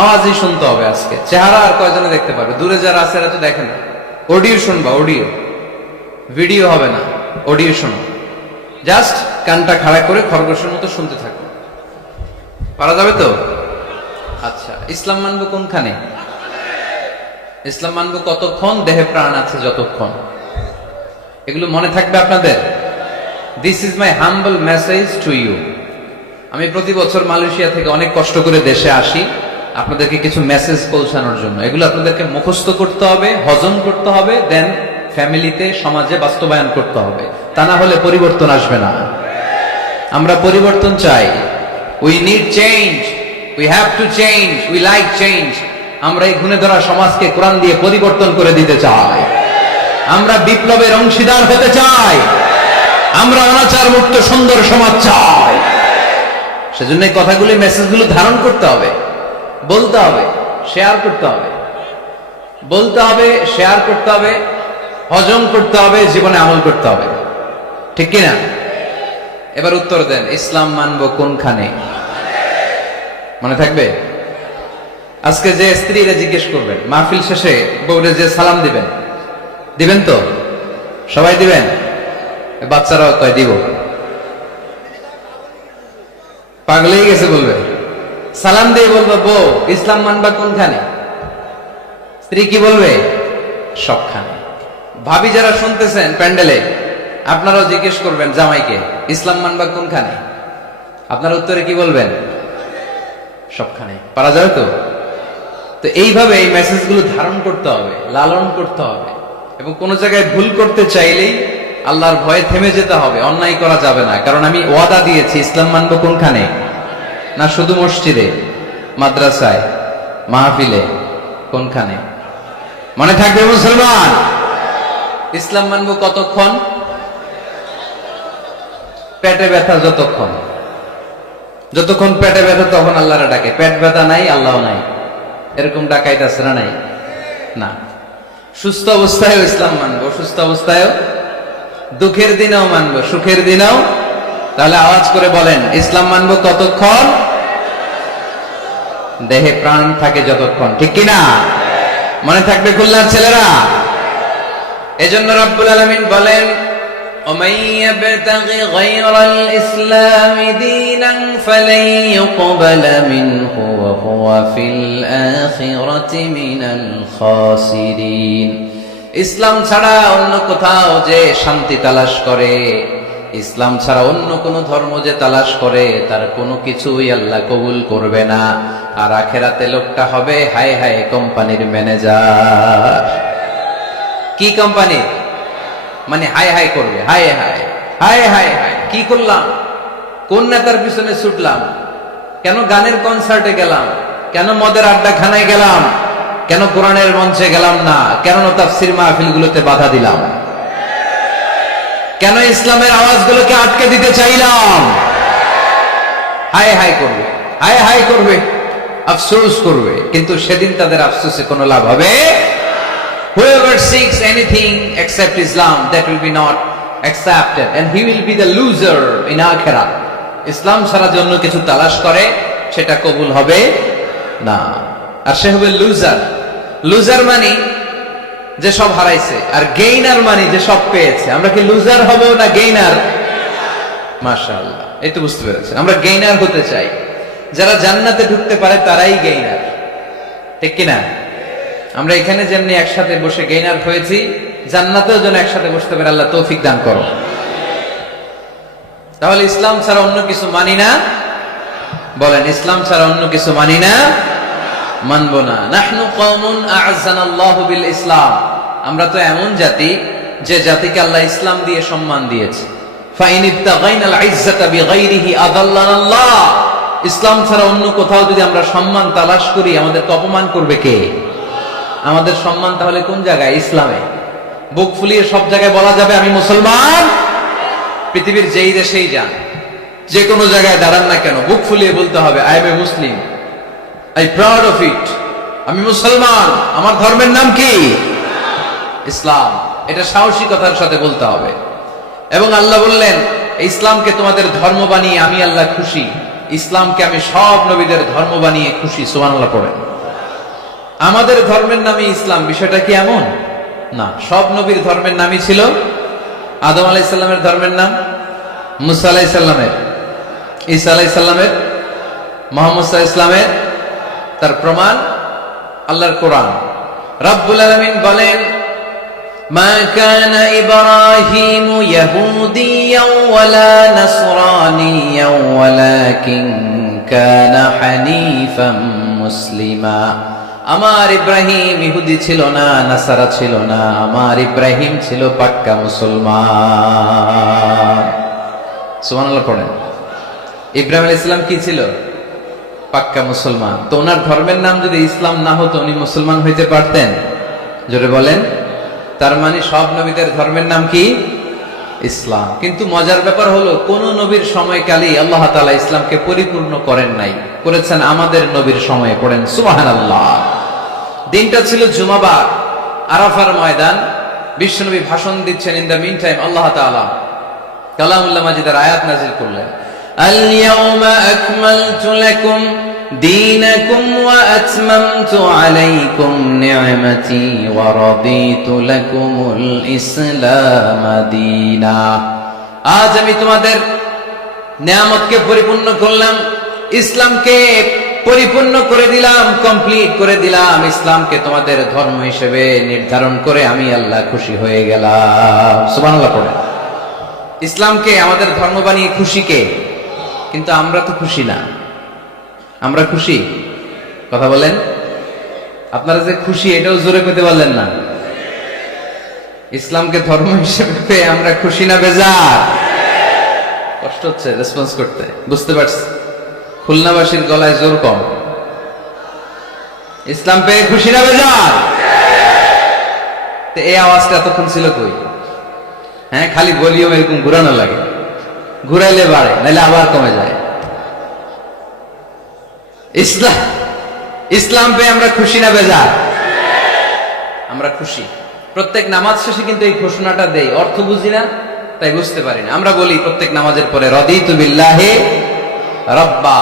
আওয়াজই শুনতে হবে আজকে। চেহারা আর কয়জনে দেখতে পারবে? দূরে যারা আছে এরা তো দেখে না। অডিও শুনবা, অডিও, ভিডিও হবে না, অডিও শোনো। জাস্ট কানটা খাড়া করে খরগোশের মতো শুনতে থাকো। পারা যাবে তো? আচ্ছা, ইসলাম মানবো কোনখানে? ইসলাম মানবো কতক্ষণ? দেহে প্রাণ আছে যতক্ষণ। এগুলো মনে থাকবে আপনাদের। This is my humble message to you. আমি প্রতি বছর মালয়েশিয়া থেকে অনেক কষ্ট করে দেশে আসি আপনাদেরকে কিছু মেসেজ পৌঁছানোর জন্য। এগুলো আপনাদেরকে মুখস্থ করতে হবে, হজম করতে হবে, দেন ফ্যামিলিতে, সমাজে বাস্তবায়ন করতে হবে। তা না হলে পরিবর্তন আসবে না। আমরা পরিবর্তন চাই। We need change, we have to change, we like change. আমরা এই ঘুণে ধরা সমাজকে কোরআন দিয়ে পরিবর্তন করে দিতে চাই। আমরা বিপ্লবের অংশীদার হতে চাই। আমরা অনাচার মুক্ত সুন্দর সমাজ চাই। সেজন্য এই কথাগুলি, মেসেজগুলো ধারণ করতে হবে, বলতে হবে, শেয়ার করতে হবে। বলতে হবে, শেয়ার করতে হবে, হজম করতে হবে, জীবনে আমল করতে হবে। ঠিক কিনা? এবার উত্তর দেন, ইসলাম মানবো কোনখানে? মনে থাকবে? আজকে যে স্ত্রীরা জিজ্ঞেস করবেন, মাহফিল শেষে বউরে যে সালাম দিবেন, দিবেন তো? সবাই দিবেন? বাচ্চারাও কয় দিব। পাগলেই গেছে বলবে। সালাম দিয়ে বলবো, বউ ইসলাম মানবা কোনখানে? স্ত্রী কি বলবে? সবখানে। ভাবি যারা শুনতেছেন প্যান্ডেলে, আপনারাও জিজ্ঞেস করবেন জামাইকে, ইসলাম মানবা কোনখানে? আপনারা উত্তরে কি বলবেন? সবখানে। পারা যাবে তো? তো এইভাবে এই মেসেজগুলো ধারণ করতে হবে, লালন করতে হবে। এবং কোন জায়গায় ভুল করতে চাইলেই আল্লাহর ভয়ে থেমে যেতে হবে। অন্যায় করা যাবে না, কারণ আমি ওয়াদা দিয়েছি। ইসলাম মানবো কোনখানে? না শুধু মসজিদে, মাদ্রাসায়, মাহফিলে? কোনখানে? মনে থাকবে মুসলমান। ইসলাম মানবো কতক্ষণ? পেটে ব্যথা যতক্ষণ। যতক্ষণ পেটে ব্যথা তখন আল্লাহরে ডাকে। পেট ব্যথা নাই, আল্লাহ নাই, এরকম ডাকাইতে আসরা নাই না। সুস্থ অবস্থায়ও ইসলাম মানবো, অসুস্থ অবস্থায়ও, দুঃখের দিনেও মানবো, সুখের দিনেও। তাহলে আওয়াজ করে বলেন, ইসলাম মানবো কতক্ষণ? দেহে প্রাণ থাকে যতক্ষণ। ঠিক কিনা? মনে থাকবে খুলনার ছেলেরা? এজন্য রব্বুল আলামিন বলেন, ومن يبتغي غير الإسلام دينا فلن يقبل منه وهو في الآخرة من الخاسرين। ইসলাম ছাড়া অন্য কোথাও যে শান্তি তালাশ করে, ইসলাম ছাড়া অন্য কোন ধর্ম যে তালাশ করে, তার কোনো কিছুই আল্লাহ কবুল করবে না। আর আখেরাতে লোকটা হবে হায় হায় কোম্পানির ম্যানেজার। কি কোম্পানি? মানে হায় হায় করবে, হায় হায় হায় হায় হায়, কি করলাম? কোন নেতার পিছনে ছুটলাম? কেন গানের কনসার্টে গেলাম? কেন মদের আড্ডা খানায় গেলাম? কেন কোরআনের মঞ্চে গেলাম না? কেন তাফসীর মাহফিলগুলোতে বাধা দিলাম? কেন ইসলামের আওয়াজগুলোকে আটকে দিতে চাইলাম? হায় হায় করবে, হায় হায় করবে, আফসোস করবে। কিন্তু সেদিন তাদের আফসোসে কোনো লাভ হবে? Whoever seeks anything except Islam, that will be not accepted, and he will be the loser in akhirah. ইসলাম ছাড়া জন্য কিছু তালাশ করে, সেটা কবুল হবে না, আর সে হবে লুজার। লুজার মানে যে সব হারাইছে, আর গেইনার মানে যে সব পেয়েছে। আমরা কি লুজার হব না গেইনার? মাশাআল্লাহ, এই তো বুঝতে পেরেছেন। আমরা গেইনার হতে চাই। যারা জান্নাতে ঢুকতে পারে তারাই গেইনার। ঠিক কিনা? আমরা এখানে যেমনি একসাথে বসে গেইনার হয়েছি, জান্নাতেও যেন একসাথে বসতে পারে, আল্লাহ তৌফিক দান করো। তাহলে ইসলাম ছাড়া অন্য কিছু মানি না, বলেন ইসলাম ছাড়া অন্য কিছু মানি না, মানবো না। নাহনু কওমুন আ'আজ্জানাল্লাহু বিল ইসলাম, আমরা তো এমন জাতি যে জাতিকে আল্লাহ ইসলাম দিয়ে সম্মান দিয়েছে। ফাইন ইবতাগাইনাল ইজ্জাতা বিগাইরিহি আযাল্লানাল্লাহ, ইসলাম ছাড়া অন্য কোথাও যদি আমরা সম্মান তালাশ করি, আমাদেরকে অপমান করবে কে? আমাদের সম্মান তাহলে কোন জায়গায়? ইসলামে। বুক ফুলিয়ে সব জায়গায় বলা যাবে আমি মুসলমান। পৃথিবীর যেই দেশেই যান, যে কোনো জায়গায় দাঁড়ান না কেন, বুক ফুলিয়ে বলতে হবে I M A Muslim, I proud of it, আমি মুসলমান, আমার ধর্মের নাম কি? ইসলাম। এটা সাহসিকতার সাথে বলতে হবে। এবং আল্লাহ বললেন ইসলামকে তোমাদের ধর্ম বানিয়ে আমি আল্লাহ খুশি, ইসলামকে আমি সব নবীদের ধর্ম বানিয়ে খুশি। সুবহানাল্লাহ পড়েন। আমাদের ধর্মের নামই ইসলাম, বিষয়টা কি এমন না? সব নবীর ধর্মের নামই ছিল। আদম আলাইহিস সালামের ধর্মের নাম, মুসা আলাইহিস সালামের, ঈসা আলাইহিস সালামের, মুহাম্মদ সাল্লাল্লাহু আলাইহি ওয়াসাল্লামের। তার প্রমাণ আল্লাহর কোরআন। রব্বুল আলামিন বলেন মা কানা ইব্রাহিমু ইয়াহুদিয়াও ওয়ালা নাসরানিয়াও ওয়ালাকিন কানা হানিফাম মুসলিমা। আমার ইব্রাহিম ইহুদি ছিল না, নাসারা ছিল না, আমার ইব্রাহিম ছিল পাক্কা মুসলমান। সুবহানাল্লাহ পড়েন। ইব্রাহিম আলাইহিস সালাম কি ছিল? পাক্কা মুসলমান। তো ওনার ধর্মের নাম যদি ইসলাম না হতো, উনি মুসলমান হইতে পারতেন? জোরে বলেন। তার মানে সব নবীদের ধর্মের নাম কি? ইসলাম। কিন্তু মজার ব্যাপার হলো কোন নবীর সময়কালেই আল্লাহ তাআলা ইসলামকে পরিপূর্ণ করেন নাই, করেছেন আমাদের নবীর সময়ে। পড়েন সুবহানাল্লাহ। দিনটা ছিল জুমাবার, আরাফার ময়দান। বিশ্বনবী ভাষণ দিচ্ছেন। ইন দ্য মিন টাইম আল্লাহ তাআলা কালামুল্লাহ মাজিদের আয়াত নাযিল করলেন। আল ইয়াউমা আকমালতু লাকুম দীনাকুম ওয়া আতমামতু আলাইকুম নি'মাতি ওয়া রাদিতু লাকুমুল ইসলাম দীনা। আজ আমি তোমাদের নিয়ামতকে পরিপূর্ণ করলাম, ইসলামকে পরিপূর্ণ করে দিলাম, কমপ্লিট করে দিলাম। ইসলামকে তোমাদের ধর্ম হিসেবে নির্ধারণ করে আমি আল্লাহ খুশি হয়ে গেলাম। সুবহানাল্লাহ পড়ে। ইসলামকে আমাদের ধর্ম বানিয়ে খুশি কে? কিন্তু আমরা তো খুশি না। আমরা খুশি? কথা বলেন। আপনারা যে খুশি এটাও জোরে পেতে পারলেন না। ইসলামকে ধর্ম হিসেবে পেয়ে আমরা খুশি না বেজার? কষ্ট হচ্ছে রেসপন্স করতে, বুঝতে পারছি। খুলনাবাসীর গলায় জোর কম। ইসলাম পেয়ে খুশি না বেজার? এই আওয়াজটা এতক্ষণ ছিল কই? হ্যাঁ, খালি ভলিউম এরকম ঘুরানো লাগে, ঘুরাইলে বাড়ে, নাহলে আবার কমে যায়। ইসলাম পেয়ে আমরা খুশি না বেজার? আমরা খুশি। প্রত্যেক নামাজ শেষে কিন্তু এই ঘোষণাটা দেই, অর্থ বুঝি না তাই বুঝতে পারি না। আমরা বলি প্রত্যেক নামাজের পরে রাদিতু বিল্লাহি রাব্বা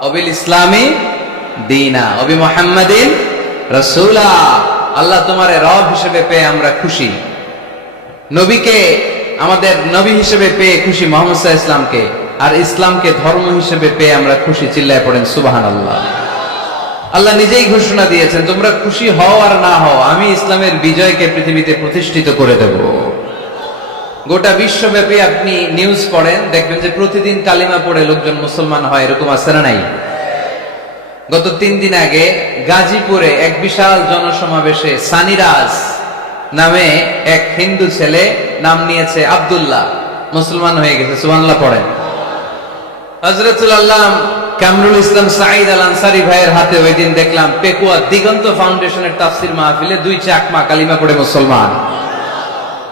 ওয়া বিল ইসলামি দীনা ওয়া বি মুহাম্মাদিন রাসূলা। আল্লাহ তোমারে রব হিসেবে পেয়ে আমরা খুশি, নবীকে আমাদের নবী হিসেবে পেয়ে খুশি, মুহাম্মদ সাল্লাল্লাহু আলাইহি ওয়াসাল্লামকে, আর ইসলামকে ধর্ম হিসেবে পেয়ে আমরা খুশি। চিল্লায় পড়েন সুবহানাল্লাহ। আল্লাহ নিজেই ঘোষণা দিয়েছেন তোমরা খুশি হও আর না হও, আমি ইসলামের বিজয়কে পৃথিবীতে প্রতিষ্ঠিত করে দেব। গোটা বিশ্বব্যাপী আপনি নিউজ পড়েন, দেখবেন যে প্রতিদিন কালিমা পড়ে লোকজন মুসলমান হয়। এরকম আছে না নাই? গত 3 দিন আগে গাজীপুরে এক বিশাল জনসমাবেশে সানিরাজ নামে এক হিন্দু ছেলে নাম নিয়েছে আব্দুল্লাহ, মুসলমান হয়ে গেছে। সুবহানাল্লাহ পড়েন। হযরতুল আল্লাহ কামরুল ইসলাম সাঈদ আল আনসারী ভাইয়ের হাতে ওই দিন দেখলাম পেকুয়া দিগন্ত ফাউন্ডেশনের তাফসীর মাহফিলে 2 চাকমা কালিমা পড়ে মুসলমান।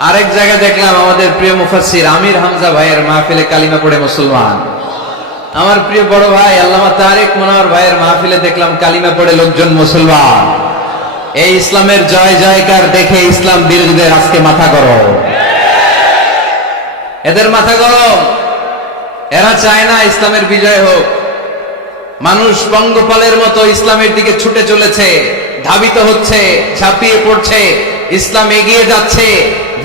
আরেক জায়গায় দেখলাম আমাদের প্রিয় মুফাসসির আমির হামজা ভাইয়ের মাহফিলে কালিমা পড়ে মুসলমান। আমার প্রিয় বড় ভাই আল্লামা তারেক মনোয়ার ভাইয়ের মাহফিলে দেখলাম কালিমা পড়ে লোকজন মুসলমান। এই ইসলামের জয় জয়কার দেখে ইসলাম বিরোধীদের আজকে মাথা গরম, এদের মাথা গরম। এরা চায় না ইসলামের বিজয় হোক। মানুষ পঙ্গপালের মতো ইসলামের দিকে ছুটে চলেছে, ধাবিত হচ্ছে, ঝাঁপিয়ে পড়ছে। ইসলাম এগিয়ে যাচ্ছে,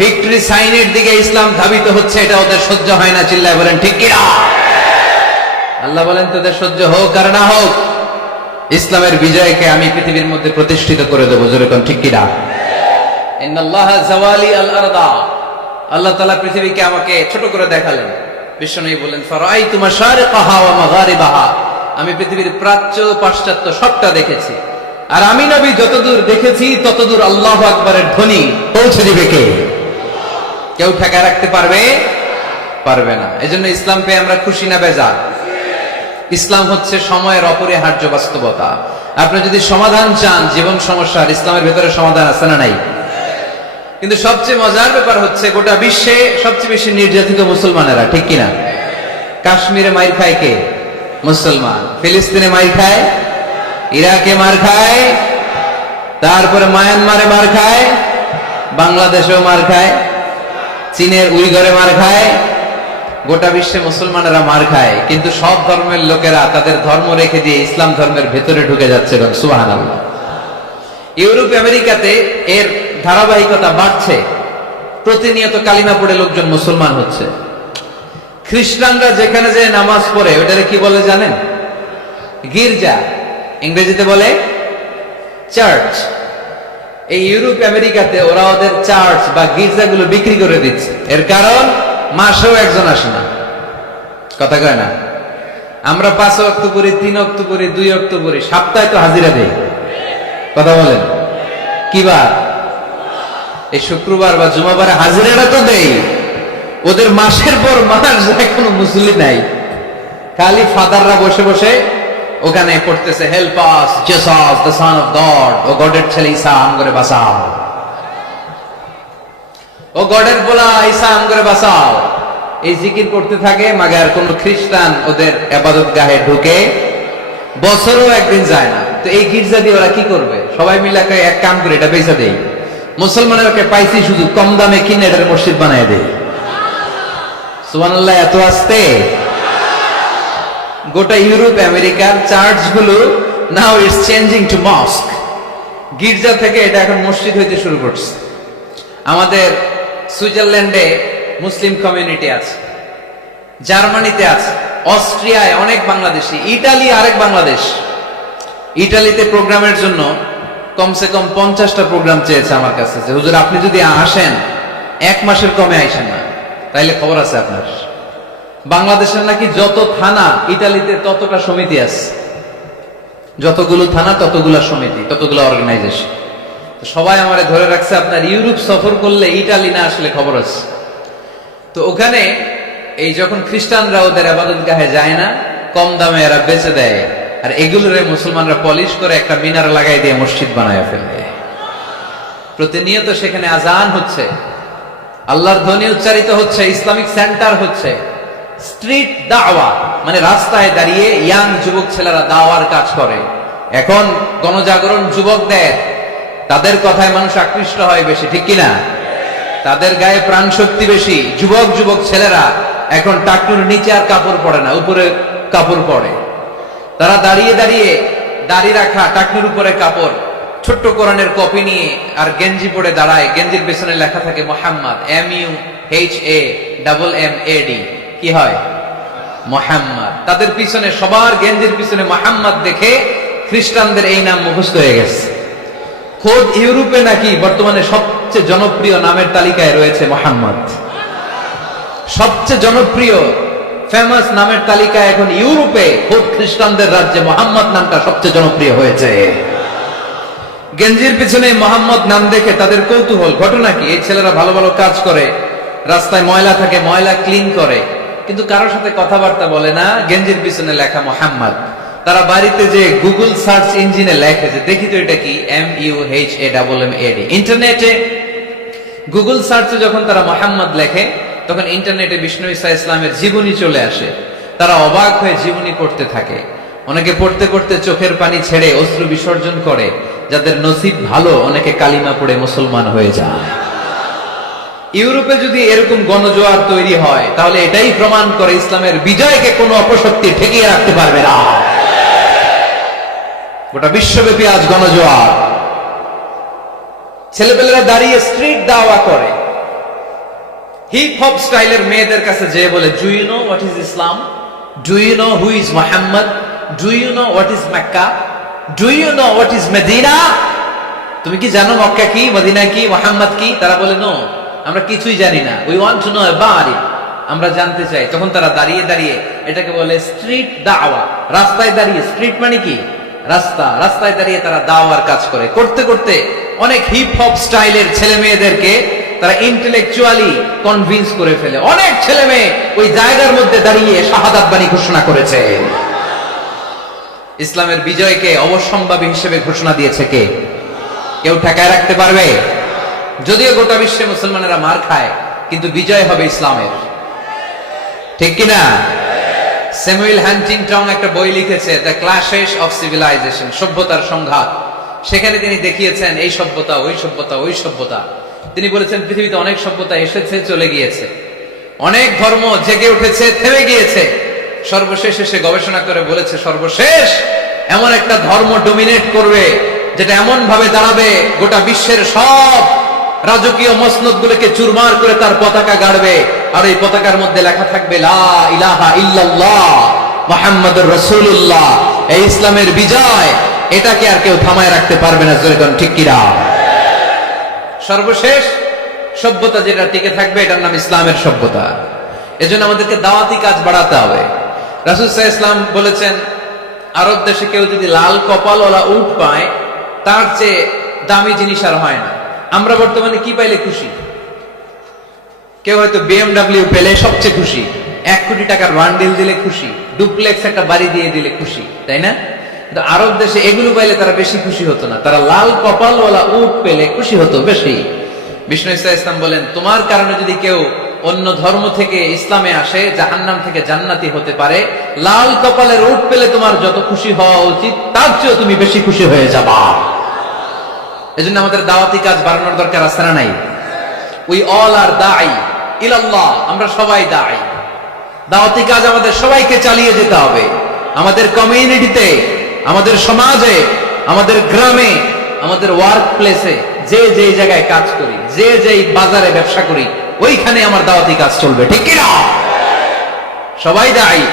ভিক্টরি সাইনের দিকে ইসলাম ধাবিত হচ্ছে। এটা ওদের সহ্য হয় না। চিল্লায় বলেন ঠিক কিনা? আল্লাহ বলেন তোদের সহ্য হোক আর না হোক, ইসলামের বিজয়কে আমি পৃথিবীর মধ্যে প্রতিষ্ঠিত করে দেবো, যেরকম ঠিক কিনা? ইন্নাল্লাহা জাওয়ালি আল আরদা, আল্লাহ তাআলা পৃথিবীকে আমাকে ছোট করে দেখালেন। বিশ্বনবী বলেন, ফারাআইতু মাশারিকাহা ওয়া মাগারিবাহা, আমি পৃথিবীর প্রাচ্য পাশ্চাত্য সবটা দেখেছি। আর আমি নবী যতদূর দেখেছি ততদূর আল্লাহু আকবারের ধ্বনি পৌঁছে দিবে কে? কেউ ঠেকা রাখতে পারবে? পারবে না। এজন্য ইসলাম পেয়ে আমরা খুশি না বেজার? ইসলাম হচ্ছে সময়ের অপরিহার্য বাস্তবতা। আপনি যদি সমাধান চান জীবন সমস্যার, ইসলামের ভেতরে সমাধান আছে না নাই? কিন্তু সবচেয়ে মজার ব্যাপার হচ্ছে গোটা বিশ্বে সবচেয়ে বেশি নির্যাতিত মুসলমানেরা, ঠিক কিনা? কাশ্মীরে মাইর খায় কে? মুসলমান। ফিলিস্তিনে মাইর খায়, ইরাকে মার খায়, তারপরে মায়ানমারে মার খায়, বাংলাদেশেও মার খায়, চীনের উইঘরে মার খায়, গোটা বিশ্বে মুসলমানেরা মার খায়। কিন্তু সব ধর্মের লোকেরা তাদের ধর্ম রেখে দিয়ে ইসলাম ধর্মের ভেতরে ঢুকে যাচ্ছে। সুবহানাল্লাহ। ইউরোপ আমেরিকাতে এর ধারাবাহিকতা বাড়ছে, প্রতিনিয়ত কালিমা পড়ে লোকজন মুসলমান হচ্ছে। খ্রিস্টানরা যেখানে যে নামাজ পড়ে ওটারে কি বলে জানেন? গির্জা। ইংরেজিতে বলে চার্চ। এই ইউরোপ আমেরিকাতে ওরা ওদের চার্চ বা গির্জাগুলো বিক্রি করে দিচ্ছে। এর কারণ মাসেও একজন আসে না, কথা কয় না। আমরা 5 ওয়াক্ত পড়ি, 3 ওয়াক্ত পড়ি, 2 ওয়াক্ত পড়ি, সপ্তাহে তো হাজিরা দেই, কথা বলেন। কি বার? এই শুক্রবার বা জুমাবারে হাজিরাটা তো দেই। ওদের মাসের পর মাস যায়, কোনো মুসলিম নাই। খালি ফাদাররা বসে বসে ওখানে পড়তেছে, help us Jesus the son of God, ও গডের ছেলে ঈসা আমগরে বাঁচাও, ও গডের বলা ঈসা আমগরে বাঁচাও। এই জিকির করতে থাকে। মাগার কোন খ্রিস্টান ওদের ইবাদত গাহে ঢুকে বছরও একদিন যায় না। তো এই গির্জা দিয়ে ওরা কি করবে? সবাই মিলে এক কাম করে এটা পয়সা দেই, মুসলমানেরকে পাইছি শুধু কম দামে কিনে এটার মসজিদ বানায় দেয়। সুবহানাল্লাহ। এত আসতে গোটা ইউরোপ আমেরিকার চার্চগুলো now it's changing to mosque. গির্জা থেকে এটা এখন মসজিদ হইতে শুরু করছে। আমাদের সুইজারল্যান্ডে মুসলিম কমিউনিটি আছে, জার্মানিতে আছে, অস্ট্রিয়ায় অনেক বাংলাদেশি, ইটালি আরেক বাংলাদেশ। ইটালিতে প্রোগ্রামের জন্য কমসে কম 50টা প্রোগ্রাম চেয়েছে আমার কাছে, যে হুজুর আপনি যদি আসেন 1 মাসের কমে আইসেন না, তাইলে খবর আছে আপনার। বাংলাদেশের নাকি যত থানা ইটালিতে ততটা সমিতি আছে, যতগুলো থানা ততগুলা সমিতি, ততগুলো অর্গানাইজেশন। সবাই আমারে ধরে রাখছে আপনার ইউরোপ সফর করলে ইটালি না আসলে খবর আছে। তো ওখানে এই যখন খ্রিস্টানরা ওদের ইবাদত গাহে যায় না, কম দামে এরা বেচে দেয়, আর এগুলোরে মুসলমানরা পলিশ করে একটা মিনার লাগাই দিয়ে মসজিদ বানায় ফেলে। প্রতিনিয়ত সেখানে আজান হচ্ছে, আল্লাহর ধ্বনি উচ্চারিত হচ্ছে, ইসলামিক সেন্টার হচ্ছে, স্ট্রিট দাওয়া, মানে রাস্তায় দাঁড়িয়ে ইয়াং যুবক ছেলেরা দাওয়ার কাজ করে। এখন গণজাগরণ যুবকদের, তাদের কথায় মানুষ আকৃষ্ট হয় বেশি, ঠিক কিনা? তাদের গায়ে প্রাণ শক্তি বেশি। যুবক ছেলেরা এখন টাকনুর নিচে আর কাপড় পরে না, উপরে কাপড় পরে। তারা দাঁড়িয়ে দাঁড়িয়ে দাড়ি রাখা, টাকনুর উপরে কাপড়, ছোট্ট কোরআনের কপি নিয়ে আর গেঞ্জি পরে দাঁড়ায়। গেঞ্জির পেছনে লেখা থাকে মোহাম্মদ, MUHAMMAD। কি হয়? মোহাম্মদ। তাদের পিছনে, সবার গেঞ্জির পিছনে মোহাম্মদ দেখে খ্রিস্টানদের এই নাম মুখস্থ হয়ে গেছে। খোদ ইউরোপে নাকি বর্তমানে সবচেয়ে জনপ্রিয় নামের তালিকায় রয়েছে মোহাম্মদ। সবচেয়ে জনপ্রিয় ফেমাস নামের তালিকায় এখন ইউরোপে খোদ খ্রিস্টানদের রাজ্যে মোহাম্মদ নামটা সবচেয়ে জনপ্রিয় হয়েছে। গেঞ্জির পিছনে মোহাম্মদ নাম দেখে তাদের কৌতূহল। ঘটনা কি? এই ছেলেরা ভালো ভালো কাজ করে, রাস্তায় ময়লা থাকে, ময়লা ক্লিন করে, কিন্তু কারোর সাথে কথাবার্তা বলে না। গেঞ্জির পিছনে লেখা মোহাম্মদ। তারা বাড়িতে যে গুগল সার্চ ইঞ্জিনে লেখে যে দেখি তো এটা কি, MUHAMMAD। ইন্টারনেটে গুগল সার্চে যখন তারা মোহাম্মদ লেখে, তখন ইন্টারনেটে বিষ্ণু ঈসা ইসলামের জীবনী চলে আসে। তারা অবাক হয়ে জীবনী পড়তে থাকে। অনেকে পড়তে পড়তে চোখের পানি ছেড়ে অশ্রু বিসর্জন করে। যাদের নসিব ভালো, অনেকে কালিমা পড়ে মুসলমান হয়ে যায়। ইউরোপে যদি এরকম গণজোয়ার তৈরি হয়, তাহলে এটাই প্রমাণ করে ইসলামের বিজয়কে কোনো অপশক্তি ঠেকিয়ে রাখতে পারবে না। গোটা বিশ্বব্যাপী আজ গণজোয়ার। ছেলেপেলেরা দাঁড়িয়ে স্ট্রিট দাওয়া করে, হিপ হপ স্টাইলের মেয়েদের কাছে যেয়ে বলে, do you know what is Islam, do you know who is Muhammad, do you know what is Mecca, do you know what is Medina? তুমি কি জানো মক্কা কি, মদিনা কি, মুহাম্মদ কি? তারা বলে নো, আমরা কিছুই জানি না। We want to know about it, আমরা জানতে চাই। তখন তারা দাঁড়িয়ে দাঁড়িয়ে, এটাকে বলে স্ট্রিট দাওয়া, রাস্তায় দাঁড়িয়ে, স্ট্রিট মানে কি রাস্তা, রাস্তায় দাঁড়িয়ে তারা দাওয়ার কাজ করে। করতে করতে অনেক হিপ হপ স্টাইলের ছেলে মেয়েদেরকে তারা ইন্টেলেকচুয়ালি কনভিন্স করে ফেলে। অনেক ছেলে মেয়ে ওই জায়গার মধ্যে দাঁড়িয়ে শাহাদাত বাণী ঘোষণা করেছে। ইসলামের বিজয়কে অবশ্যম্ভাবী হিসেবে ঘোষণা দিয়েছে কে? কেউ ঠেকায় রাখতে পারবে? যদিও গোটা বিশ্বে মুসলমানেরা মার খায়, কিন্তু বিজয় হবে ইসলামের, ঠিক কিনা? স্যামুয়েল হান্টিংটন একটা বই লিখেছে, দ্য ক্ল্যাশেস অফ সিভিলাইজেশন, সভ্যতার সংঘাত। সেখানে তিনি দেখিয়েছেন এই সভ্যতা, ওই সভ্যতা, ওই সভ্যতা। তিনি বলেছেন পৃথিবীতে অনেক সভ্যতা এসেছে, চলে গিয়েছে, অনেক ধর্ম জেগে উঠেছে, থেমে গিয়েছে। সর্বশেষ এসে গবেষণা করে বলেছে, সর্বশেষ এমন একটা ধর্ম ডমিনেট করবে, যেটা এমন ভাবে দাঁড়াবে গোটা বিশ্বের সব রাজকীয় মসনদ গুলোকে চুরমার করে তার পতাকা গাড়বে, আর এই পতাকার মধ্যে লেখা থাকবে লা ইলাহা ইল্লাল্লাহ মুহাম্মাদুর রাসূলুল্লাহ। এই ইসলামের বিজয়, এটাকে আর কেউ থামায় রাখতে পারবে না। জোরে কোন ঠিক কিনা? সর্বশেষ সভ্যতা যেটা টিকে থাকবে, এটার নাম ইসলামের সভ্যতা। এজন্য আমাদেরকে দাওয়াতি কাজ বাড়াতে হবে। রাসূল সাল্লাল্লাহু আলাইহি ওয়াসাল্লাম বলেছেন, আরব দেশে কেউ যদি লাল কপালওয়ালা উট পায়, তার চেয়ে দামি জিনিস আর হয় না। আমরা বর্তমানে কি পাইলে খুশি? কেউ হয়তো BMW পেলে সবচেয়ে খুশি, 1 কোটি টাকার বান্ডিল দিলে খুশি, ডুপ্লেক্স একটা বাড়ি দিয়ে দিলে খুশি, তাই না? কিন্তু আরব দেশে এগুলো পাইলে তারা বেশি খুশি হতো না, তারা লাল কপালওয়ালা উট পেলে খুশি হতো বেশি। বিষ্ণু ইসলাম বলেন, তোমার কারণে যদি কেউ অন্য ধর্ম থেকে ইসলামে আসে, জাহান্নাম থেকে জান্নাতি হতে পারে। লাল কপালের উট পেলে তোমার যত খুশি হওয়া উচিত, তার চেয়েও তুমি বেশি খুশি হয়ে যাবা। এজন্য আমাদের দাওয়াতি কাজ বাড়ানোর দরকার আছে না নাই? উই অল আর দাঈ ইলাল্লাহ, আমরা সবাই দাঈ। দাওয়াতি কাজ আমাদের সবাইকে চালিয়ে যেতে হবে। আমাদের কমিউনিটিতে, আমাদের সমাজে, আমাদের গ্রামে, আমাদের ওয়ার্ক প্লেসে, যে যেই জায়গায় কাজ করি, যে যেই বাজারে ব্যবসা করি, ওইখানে আমার দাওয়াতি কাজ চলবে, ঠিক কি না? সবাই দায়ী।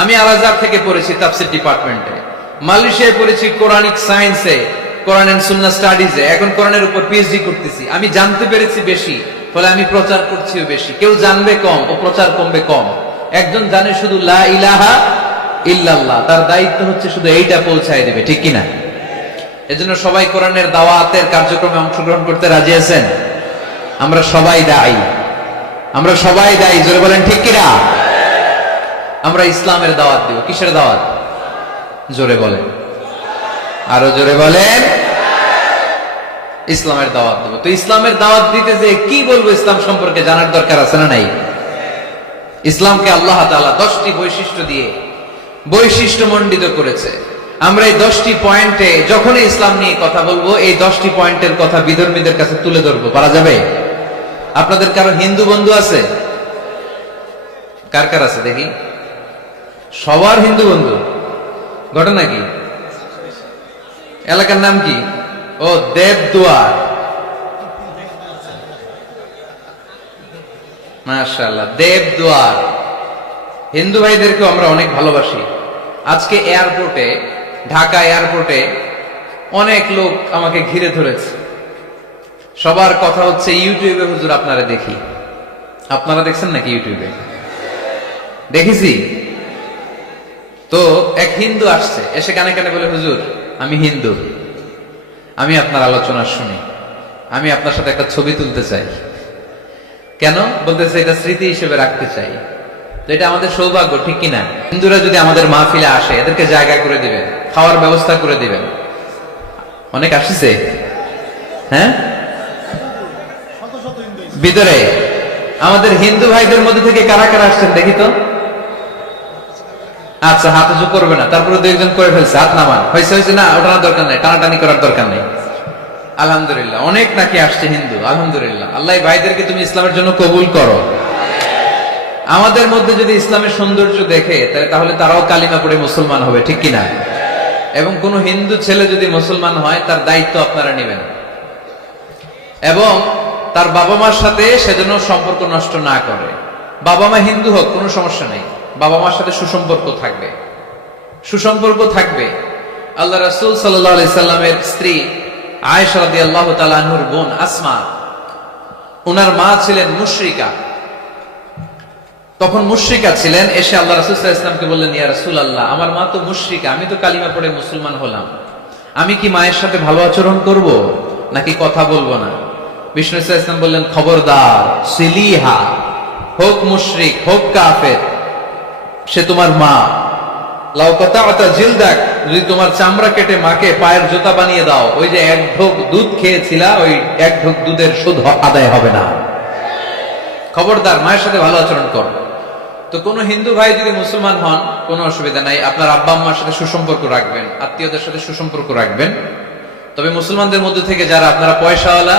আমি আল আজহার থেকে পড়েছি তাফসীর ডিপার্টমেন্টে, মালয়েশিয়ায় পড়েছি কোরআনিক সায়েন্সে, কোরআন এন্ড সুন্নাহ স্টাডিজে, এখন কোরআনের উপর পিএইচডি করতেছি। আমি জানতে পেরেছি বেশি, ফলে আমি প্রচার করছিও বেশি। কেউ জানবে কম, ও প্রচার কমবে কম। একজন জানে শুধু লা ইলাহা ইল্লাল্লাহ, তার দায়িত্ব হচ্ছে শুধু এইটা পৌঁছায় দেবে, ঠিক কিনা? এজন্য সবাই কোরআনের দাওয়াতের কার্যক্রমে অংশগ্রহণ করতে রাজি আছেন? আমরা সবাই দায়ী, আমরা সবাই দায়ী। জোরে বলেন ঠিক কিনা? আমরা ইসলামের দাওয়াত দিব। কিসের দাওয়াত? জোরে বলেন, আরো জোরে বলেন। ইসলামের দাওয়াত দেব। তো ইসলামের দাওয়াত দিতে যে কি বলবো ইসলাম সম্পর্কে জানার দরকার আছে না নাই? ইসলামকে আল্লাহ তাআলা 10টি বৈশিষ্ট্য দিয়ে বৈশিষ্ট্যমণ্ডিত করেছে। আমরা এই 10টি পয়েন্টে যখনই ইসলাম নিয়ে কথা বলবো, এই 10টি পয়েন্টের কথা বিধর্মীদের কাছে তুলে ধরবো। পারা যাবে? আপনাদের কারো হিন্দু বন্ধু আছে? কার কার আছে দেখি? সবার হিন্দু বন্ধু। ঘটনা কি? এলাকার নাম কি? ও দেবদুয়ার। মাশাআল্লাহ, দেবদুয়ার। হিন্দু ভাইদেরকে আমরা অনেক ভালোবাসি। আজকে এয়ারপোর্টে, ঢাকা এয়ারপোর্টে অনেক লোক আমাকে ঘিরে ধরেছে। সবার কথা হচ্ছে ইউটিউবে হুজুর আপনারা দেখি। আপনারা দেখছেন নাকি ইউটিউবে? দেখেছি তো। এক হিন্দু আসছে, এসে কানে কানে বলে, হুজুর আমি হিন্দু, আমি আপনার আলোচনা শুনি, আমি আপনার সাথে একটা ছবি তুলতে চাই। কেন? বলতেছে এটা স্মৃতি হিসেবে রাখতে চাই। তো এটা আমাদের সৌভাগ্য, ঠিক কিনা? হিন্দুরা যদি আমাদের মাহফিলে আসে, এদেরকে জায়গা করে দিবেন, খাওয়ার ব্যবস্থা করে দিবেন। অনেক আসছে, হ্যাঁ, ভিতরে। আমাদের হিন্দু ভাইদের মধ্যে থেকে কারা কারা আসছেন দেখি তো। আচ্ছা, হাত উঁচু করবে না, তারপরে 2 জন করে ফেলছে, হাত নামান। হয়েছে হয়েছে না, ওঠানোর দরকার নেই, টানাটানি করার দরকার নেই। আলহামদুলিল্লাহ, অনেক নাকি আসছে হিন্দু। আলহামদুলিল্লাহ, আল্লাহ ভাইদেরকে তুমি ইসলামের জন্য কবুল করো। আমাদের মধ্যে যদি ইসলামের সৌন্দর্য দেখে, তাহলে তারাও কালিমা পড়ে মুসলমান হবে, ঠিক কিনা? এবং কোন হিন্দু ছেলে যদি মুসলমান হয়, তার দায়িত্ব আপনারা নেবেন, এবং তার বাবা মার সাথে সেজন্য সম্পর্ক নষ্ট না করে। বাবা মা হিন্দু হোক, কোনো সমস্যা নেই, বাবা মার সাথে সুসম্পর্ক থাকবে, সুসম্পর্ক থাকবে। আল্লাহ রাসূল সাল্লাল্লাহু আলাইহি সাল্লামের স্ত্রী আয়েশা রাদিয়াল্লাহু তাআলা আনহার বোন আসমা, ওনার মা ছিলেন মুশরিকা। তখন মুশরিকা ছিলেন, এসে আল্লাহ রাসূল সাল্লাল্লাহু আলাইহি ওয়াসাল্লামকে বললেন, ইয়া রাসূলুল্লাহ, আমার মা তো মুশরিকা, আমি তো কালিমা পড়ে মুসলমান হলাম, আমি কি মায়ের সাথে ভালো আচরণ করব নাকি কথা বলবো না? বিষ্ণু সাল্লাল্লাহু আলাইহি ওয়াসাল্লাম বললেন, খবরদার, সিলিহা, হোক মুশরিক হোক কাফের, সে তোমার মা। লাউ কাতা'তা জিলদাক, যদি তোমার চামড়া কেটে মাকে পায়ের জুতা বানিয়ে দাও, ওই যে এক ঢোক দুধ খেয়েছিলা, ওই এক ঢোক দুধের সুদ আদায় হবে না। খবরদার, মায়ের সাথে ভালো আচরণ করো। তো কোনো হিন্দু ভাই যদি মুসলমান হন, কোনো অসুবিধা নাই, আপনার আব্বা আম্মার সাথে সুসম্পর্ক রাখবেন, আত্মীয়দের সাথে সুসম্পর্ক রাখবেন। তবে মুসলমানদের মধ্যে থেকে যারা আপনারা পয়সাওয়ালা,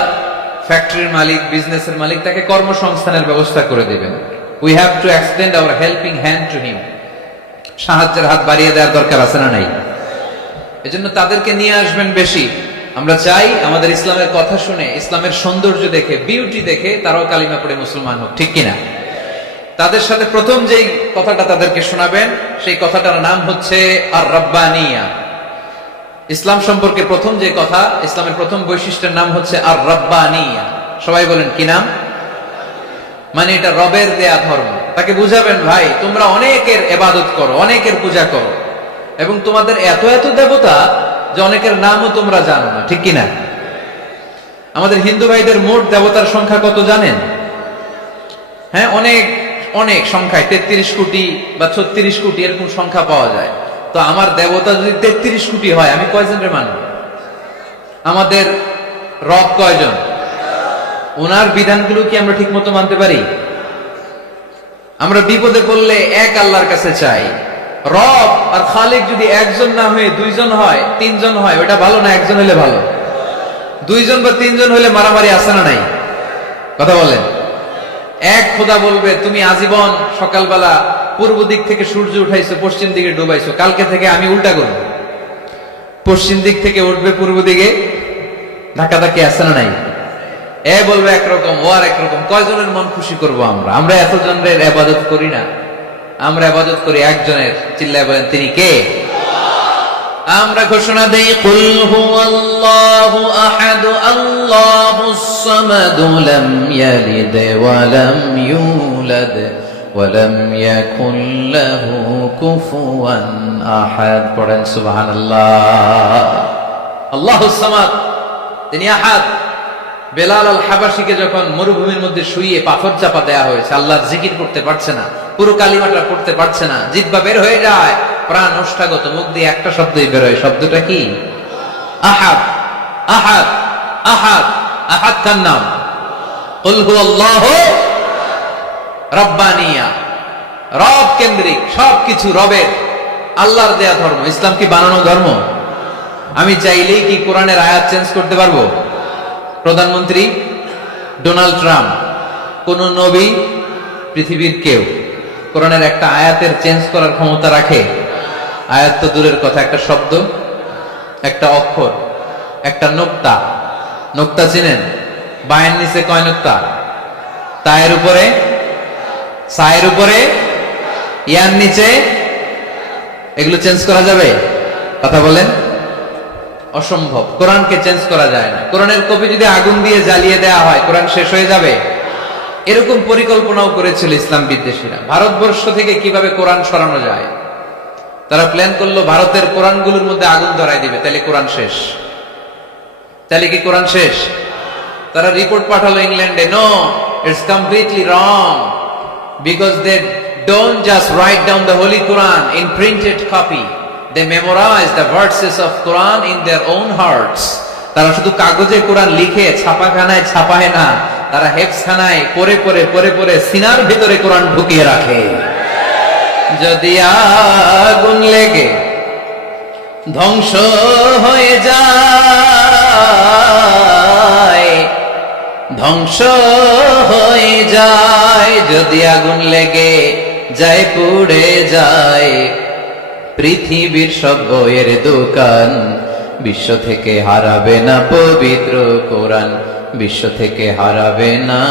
ফ্যাক্টরির মালিক, বিজনেসের মালিক, তাকে কর্মসংস্থানের ব্যবস্থা করে দিবেন। We have to extend hour helping hand to him. সাহায্যের হাত বাড়িয়ে দেওয়ার দরকার আছে না নাই? এজন্য তাদেরকে নিয়ে আসবেন বেশি। আমরা চাই আমাদের ইসলামের কথা শুনে, ইসলামের সৌন্দর্য দেখে, বিউটি দেখে তারাও কালিমা পড়ে মুসলমান হোক, ঠিক কিনা? তাদের সাথে প্রথম যেই কথাটা তাদেরকে শোনাবেন, সেই কথাটার নাম হচ্ছে আর রাব্বানিয়া। ইসলাম সম্পর্কে প্রথম যে কথা, ইসলামের প্রথম বৈশিষ্ট্যের নাম হচ্ছে আর রাব্বানিয়া। সবাই বলেন কি নাম? মানে এটা রবের দেয়া ধর্ম। তাকে বুঝাবেন, ভাই তোমরা অনেকের ইবাদত করো, অনেকের পূজা করো, এবং তোমাদের এত এত দেবতা যে অনেকের নামও তোমরা জানো না, ঠিক কিনা? আমাদের হিন্দু ভাইদের মোট দেবতার সংখ্যা কত জানেন? হ্যাঁ, অনেক অনেক সংখ্যায় 33 কোটি বা 36 কোটি এরকম সংখ্যা পাওয়া যায়। তো আমার দেবতা যদি 33 কোটি হয়, আমি কয়জনের মানব? আমাদের রব কয়জন? ওনার বিধানগুলো কি আমরা ঠিক মতো মানতে পারি? আমরা বিপদে পড়লে এক আল্লাহর কাছে চাই। রব আর খালিক যদি একজন না হয়ে দুইজন হয়, তিনজন হয়, ওটা ভালো না একজন হলে ভালো? দুইজন বা তিনজন হলে মারামারি আছে না নাই? কথা বলেন। এক খোদা বলবে, তুমি আজীবন সকালবেলা পূর্ব দিক থেকে সূর্য উঠাইছো, পশ্চিম দিকে ডুবাইছো, কালকে থেকে আমি উল্টা করব, পশ্চিম দিক থেকে উঠবে পূর্ব দিকে, ধাক্কাধাক্কি আছে না নাই? এ বলবে একরকম, ও আর একরকম, কয়জনের মন খুশি করব আমরা? আমরা এতজনের ইবাদত করি না, আমরা ইবাদত করি একজনের। চিল্লায় বলেন, তিনি কে? আমরা ঘোষণা দেই, কুল হুয়াল্লাহু আহাদ আল্লাহুস সামাদ লাম ইয়ালিদ ওয়া লাম ইউলাদ ওয়া লাম ইয়াকুল লাহু কুফুয়ান আহাদ। পড়েন সুবহানাল্লাহ। আল্লাহুস সামাদ, তিনি আহাদ। বেলাল আল হাবাসীকে যখন মরুভূমির মধ্যে শুইয়ে পাথর চাপা দেয়া হয়েছে, আল্লাহর জিকির করতে পারছে না, পুরো কালিমাটা পড়তে পারছে না, জিহ্বা বের হয়ে যায়, প্রাণ ওষ্ঠাগত, মুখ দিয়ে একটা শব্দই বের হয়। শব্দটা কি? আহাদ। আহাদ, আহাদ, আহাদ কার নাম? কুল হুয়াল্লাহু রাব্বানিয়া, রব কেন্দ্রিক, সবকিছু রবের, আল্লাহর দেয়া ধর্ম। ইসলাম কি বানানো ধর্ম? আমি চাইলেই কি কোরআনের আয়াত চেঞ্জ করতে পারবো? প্রধানমন্ত্রী ডোনাল্ড ট্রাম্প, কোন নবী, পৃথিবীর কেউ কোরআনের একটা আয়াতের চেঞ্জ করার ক্ষমতা রাখে? আয়াত তো দূরের কথা, একটা শব্দ, একটা অক্ষর, একটা নোক্তা। নোক্তা চিনেন? বায়ের নিচে কয় নোক্তা? তায়ের উপরে, সায়ের উপরে, ইয়ার নিচে। এগুলো চেঞ্জ করা যাবে? কথা বলেন। অসম্ভব। কোরআনকে চেঞ্জ করা যায় না। কোরআনের কপি যদি আগুন দিয়ে জ্বালিয়ে দেওয়া হয়, কোরআন শেষ হয়ে যাবে? এরকম পরিকল্পনাও করেছিল ইসলাম বিদ্বেষীরা, ভারতবর্ষ থেকে কিভাবে কোরআন সরানো যায়। তারা প্ল্যান করলো ভারতের কোরআনগুলোর মধ্যে আগুন ধরাই দিবে, তাহলে কোরআন শেষ। তাহলে কি কোরআন শেষ? তারা রিপোর্ট পাঠালো ইংল্যান্ডে, no, it's completely wrong, because they don't just write down the holy Quran in printed copy, they memorize the verses of Quran in their own hearts. তারা শুধু কাগজে কোরআন লিখে ছাপাখানায় ছাপায় না, তারা হেফজখানায় পড়ে পড়ে পড়ে পড়ে সিনার ভিতরে কোরআন ঢুকিয়ে রাখে। যদি আগুন লেগে ধ্বংস হয়ে যায়, ধ্বংস হয়ে যায়, যদি আগুন লেগে যায়, পুড়ে যায় পৃথিবীর সব বইয়ের দোকান, বিশ্ব থেকে হারাবে না পবিত্র কোরআন, বিশ্ব থেকে হারাবে না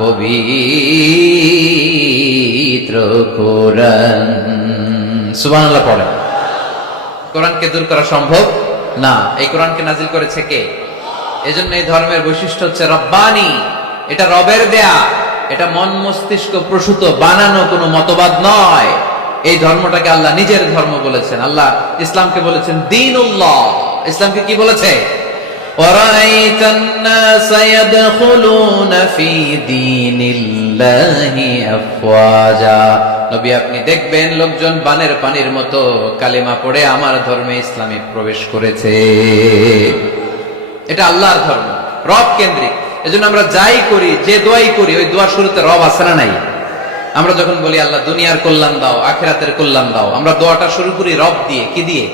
পবিত্র কোরআন। সুবহানাল্লাহ পড়ে। কোরআনকে দূর করা সম্ভব না। এই কোরআনকে নাজিল করেছে কে? এজন্য এই ধর্মের বৈশিষ্ট্য হচ্ছে রব্বানি। এটা রবের দেয়া, এটা মন মস্তিষ্ক প্রসূত বানানো কোনো মতবাদ নয়। এই ধর্মটাকে আল্লাহ নিজের ধর্ম বলেছেন। আল্লাহ ইসলামকে বলেছেন দীনুল্লাহ। ইসলামকে কি বলেছে? وَرَأَيْتَ النَّاسَ يَدْخُلُونَ فِي دِينِ اللَّهِ أَفْوَاجًا। নবী আপনি দেখবেন লোকজন বানের পানির মতো কালিমা পড়ে আমার ধর্মে ইসলামে প্রবেশ করেছে। এটা আল্লাহর ধর্ম, রব কেন্দ্রিক। এজন্য আমরা যাই করি, যে দোয়াই করি, ওই দোয়ার শুরুতে রব আছে না নাই? আমরা যখন বলি আল্লাহ দুনিয়ার কল্যাণ দাও, আখিরাতের কল্যাণ দাও, আমরা দোয়াটা শুরু করি রব দিয়ে। কি দিয়ে?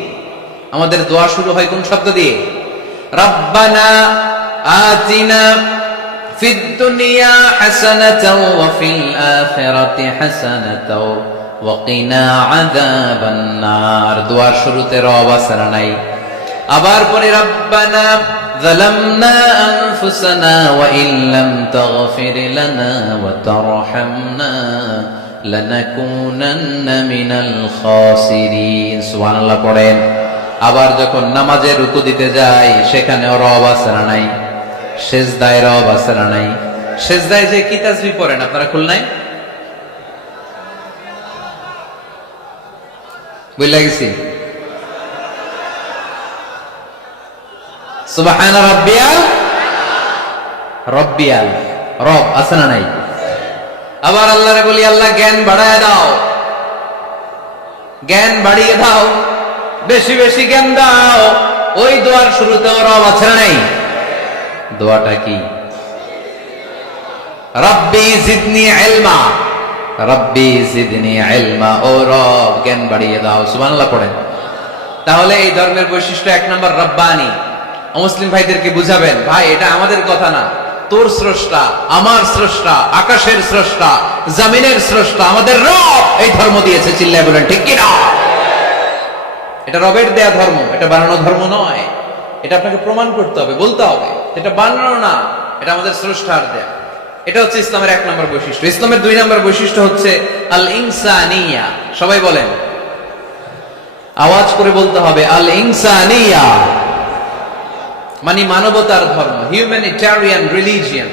আমাদের দোয়া শুরু হয় কোন শব্দ দিয়ে? রব্বানা আতিনা ফিদ দুনিয়া হাসানাতাও ওয়া ফিল আখিরাতি হাসানাতাও ওয়া কিনা আযাবান নার। দোয়ার শুরুতে রব আছে না নাই? আবার পরে রব্বানা যালামনা আনফুসানা ওয়া ইল্লাম তাগফির লানা ওয়া তারহামনা লানাকুনান্না মিনাল খাসিরিন। সুবহানাল্লাহ পড়েন। আবার যখন নামাজে রুকু দিতে যাই সেখানেও রব আছে না নাই? সেজদায় রব আছে না নাই? সেজদায় যে কি তাসবিহ পড়েন আপনারা খুল নাই? বুঝলা গেছি? সুবহানা রাব্বিয়াল রাব্বিয়াল, রব আছে না নাই? আবার আল্লাহরে বলি আল্লাহ জ্ঞান বাড়ায় দাও, জ্ঞান বাড়িয়ে দাও, বেশি বেশি জ্ঞান দাও। ওই দোয়ার শুরুতেও রব আছে না নাই? দোয়াটা কি? রব্বি জিদনি ইলমা, রব্বি জিদনি ইলমা। ও রব জ্ঞান বাড়িয়ে দাও। সুবহানাল্লাহ পড়েন। তাহলে এই ধর্মের বৈশিষ্ট্য এক নম্বর রব্বানি। মুসলিম ভাইদেরকে বুঝাবেন, ভাই এটা আমাদের কথা না, তোর স্রষ্টা, আমার স্রষ্টা, আকাশের স্রষ্টা, জমিনের স্রষ্টা, আমাদের রব এই ধর্ম দিয়েছে। চিল্লায় বলেন ঠিক কি না? এটা রবের দেয়া ধর্ম, এটা বানানো ধর্ম নয়। এটা আপনাকে প্রমাণ করতে হবে, বলতে হবে এটা বানানো না, এটা আমাদের স্রষ্টার দেয়া। এটা হচ্ছে ইসলামের এক নম্বর বৈশিষ্ট্য। ইসলামের দুই নম্বর বৈশিষ্ট্য হচ্ছে আল ইনসানিয়া। সবাই বলেন, আওয়াজ করে বলতে হবে আল ইনসানিয়া, মানে মানবতার ধর্ম, হিউম্যানিটেরিয়ান রিলিজিয়ন।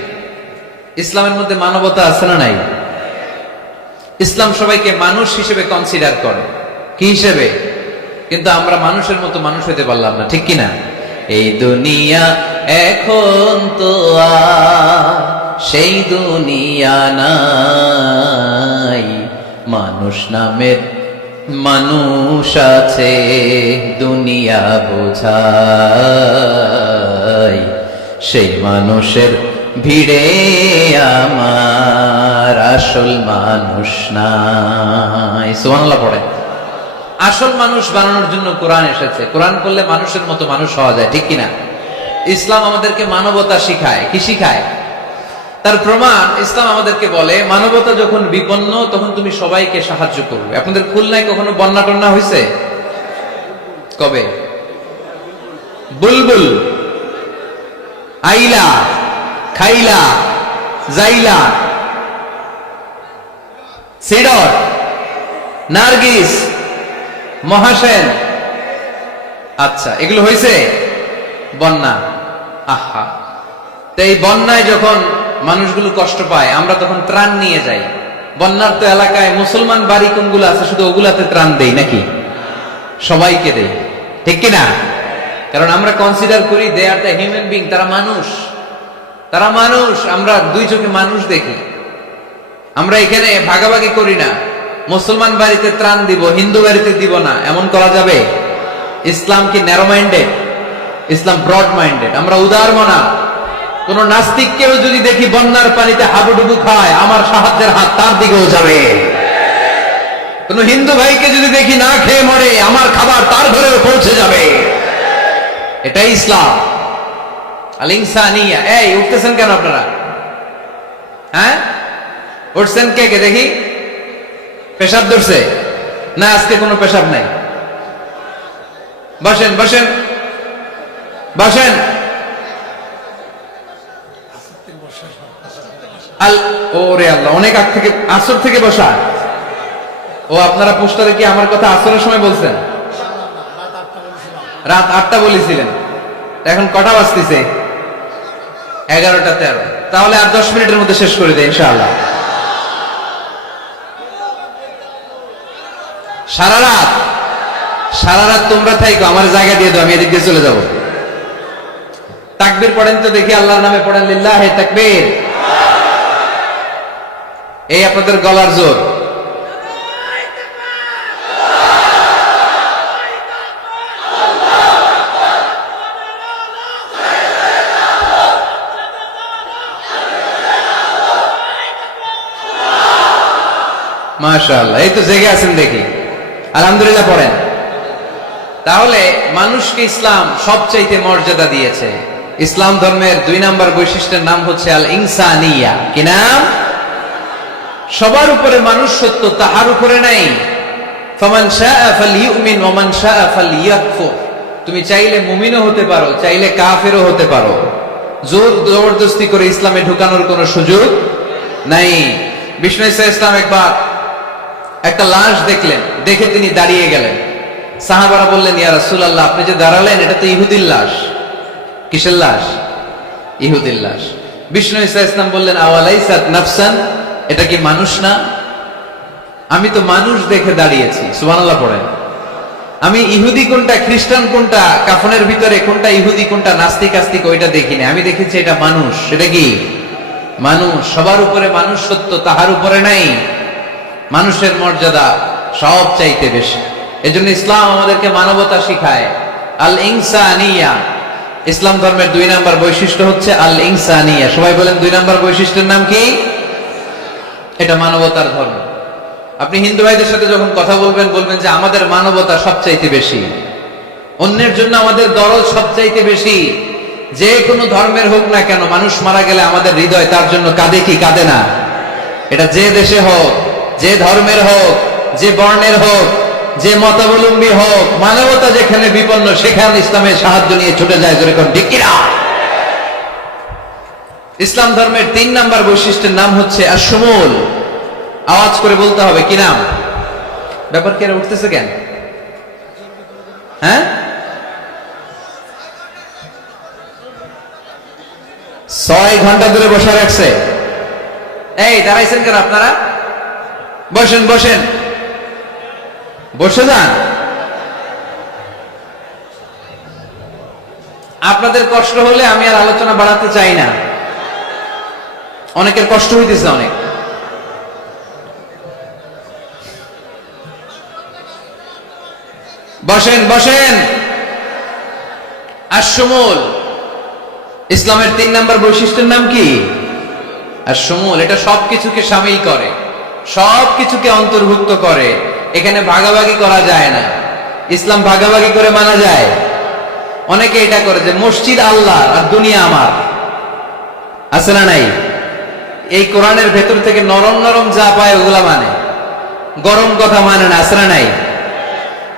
ইসলামের মধ্যে মানবতা আছে না নাই? ইসলাম সবাইকে মানুষ হিসেবে কনসিডার করে। কি হিসেবে? কিন্তু আমরা মানুষের মতো মানুষ হইতে পারলাম না, ঠিক কিনা? এই দুনিয়া এখন তো আর সেই দুনিয়া নাই, মানুষ নামের মানুষ আছে দুনিয়া বোঝাই, সেই মানুষের ভিড়ে আমার আসল মানুষ নাই। সুবহানাল্লাহ পড়ে। আসল মানুষ বানানোর জন্য কোরআন এসেছে। কোরআন করলে মানুষের মতো মানুষ হওয়া যায়, ঠিক কিনা? ইসলাম আমাদেরকে মানবতা শিখায়। কি শিখায়? তার প্রমাণ ইসলাম আমাদেরকে বলে মানবতা যখন বিপন্ন তখন তুমি সবাইকে সাহায্য করবে। আপনাদের খুলনায় কখনো বন্যা টন্যা হয়েছে? কবে? বুলবুল, আইলা, খাইলা, জাইলা, সিডর, নার্গিস, মহাসেন, আচ্ছা এগুলো হয়েছে বন্যা। আহা, তো এই বন্যায় যখন মানুষগুলো কষ্ট পায় আমরা তখন ত্রাণ নিয়ে যাই। বন্যার তো এলাকায় মুসলমান বাড়ি কোনগুলো আছে শুধু ওগুলাতে ত্রাণ দেই নাকি? সবাইকে দেই, ঠিক কিনা? কারণ আমরা কনসিডার করি দে আর দ্য হিউম্যান বিং, তারা মানুষ, তারা মানুষ। আমরা দুই চোখে মানুষ দেখি। আমরা এখানে ভাগাভাগি করি না, মুসলমান বাড়িতে ত্রাণ দিব, হিন্দু বাড়িতে দিব না, এমন করা যাবে? ইসলাম কি ন্যারো মাইন্ডেড? ইসলাম ব্রড মাইন্ডেড। আমরা উদার মনা। কোন নাস্তিককেও যদি দেখি বন্যার পানিতে হাবুডুবু খায়, আমার সাহায্যের হাত তার দিকেও যাবে। কোন হিন্দু ভাইকে যদি দেখি না খেয়ে মরে, আমার খাবার তার ঘরেও পৌঁছে যাবে। এটাই ইসলাম। আল ইনসানিয়া। এই উঠতেছেন কেন আপনারা? হ্যাঁ উঠছেন কে কে দেখি? পেশাব ধরছে না? আজকে কোনো পেশাব নাই। বসেন বসেন বসেন। ওরে আল্লাহ, অনেক আগ থেকে, আসর থেকে বসা। ও আপনারা পোস্টারে কি আমার কথা আসরের সময় বলছেন? রাত 8টা বলেছিলেন, এখন কটা বাজতেছে? 11টা 13। তাহলে আর 10 মিনিটের মধ্যে শেষ করে দেয় ইনশাআল্লাহ। সারা রাত তোমরা থাইকো, আমার জায়গা দিয়ে দাও, আমি এদিক দিয়ে চলে যাব। তাকবীর পড়েন তো দেখি, আল্লাহর নামে পড়েন, লিল্লাহে তাকবীর। এই আপনাদের গলার জোর। মাশাআল্লাহ, এই তো জেগে আছেন দেখি, আলহামদুলিল্লাহ পড়েন। তাহলে মানুষকে ইসলাম সবচাইতে মর্যাদা দিয়েছে। ইসলাম ধর্মের 2 নম্বর বৈশিষ্ট্যের নাম হচ্ছে আল ইনসানিয়া। কি নাম? সবার উপরে মানুষ সত্য, তাহার উপরে নাই। ফামান শাআ ফালইউমিন ওয়া মান শাআ ফালইয়াকফুর। তুমি চাইলে মুমিনও হতে পারো, চাইলে কাফেরও হতে পারো। জোর জবরদস্তি করে ইসলামে ঢুকানোর কোনো সুযোগ নাই। বিষ্ণু ঈসা ইসলাম একবার একটা লাশ দেখলেন, দেখে তিনি দাঁড়িয়ে গেলেন। সাহাবারা বললেন, ইয়া রাসূলুল্লাহ, আপনি যে দাঁড়ালেন, এটা তো ইহুদির লাশ। কিসের লাশ? ইহুদির লাশ। বিষ্ণু ঈসা ইসলাম বললেন, আওয়ালাইসাত নাফসান, এটা কি মানুষ না? আমি তো মানুষ দেখে দাঁড়িয়েছি। সুবহানাল্লাহ পড়েন। আমি ইহুদি কোনটা, খ্রিস্টান কোনটা, কাফনের ভিতরে কোনটা ইহুদি কোনটা নাস্তিক আস্তিক ওইটা দেখিনি, আমি দেখেছি এটা মানুষ। এটা কি মানুষ? সবার উপরে মানুষ সত্য, তাহার উপরে নাই। মানুষের মর্যাদা সব চাইতে বেশি। এজন্য ইসলাম আমাদেরকে মানবতা শিখায়, আল ইনসানিয়া। ইসলাম ধর্মের 2 নম্বর বৈশিষ্ট্য হচ্ছে আল ইনসানিয়া। সবাই বলেন 2 নম্বর বৈশিষ্ট্যের নাম কি? এটা মানবতার ধর্ম। আপনি হিন্দু ভাইদের সাথে যখন কথা বলবেন, বলবেন যে আমাদের মানবতা সবচাইতে বেশি, অন্যের জন্য আমাদের দরদ সবচাইতে বেশি। যে কোনো ধর্মের হোক না কেন, মানুষ মারা গেলে আমাদের হৃদয় তার জন্য কাঁদে কি কাঁদে না? এটা যে দেশে হোক, যে ধর্মের হোক, যে বর্ণের হোক, যে মতাবলম্বী হোক, মানবতা যেখানে বিপন্ন সেখানে ইসলামের সাহায্য নিয়ে ছুটে যায়। যেরকম ঠিক কিনা? ইসলাম ধর্মের 3 নম্বর বৈশিষ্ট্যের নাম হচ্ছে আশ-শুমুল। আওয়াজ করে বলতে হবে, কি নাম? ব্যাপার কি উঠতেছে কেন? হ্যাঁ, 6 ঘন্টা ধরে বসে রাখছে। এই দাঁড়াইছেন কেন আপনারা? বসেন বসেন, বসে যান। আপনাদের কষ্ট হলে আমি আর আলোচনা বাড়াতে চাই না। অনেকের কষ্ট হইতেছে অনেক। বসেন বসেন। আশ-শুমুল, ইসলামের 3 নম্বর বৈশিষ্ট্যের নাম কি? আশ-শুমুল। এটা সবকিছুকে শামিল করে, সবকিছুকে অন্তর্ভুক্ত করে। এখানে ভাগাভাগি করা যায় না। ইসলাম ভাগাভাগি করে মানা যায়? অনেকে এটা করে যে মসজিদ আল্লাহ আর দুনিয়া আমার। আছে না নাই? এই কোরআনের ভেতর থেকে নরম নরম যা পায় ওগুলা মানে, গরম কথা মানে না। আছে না নাই?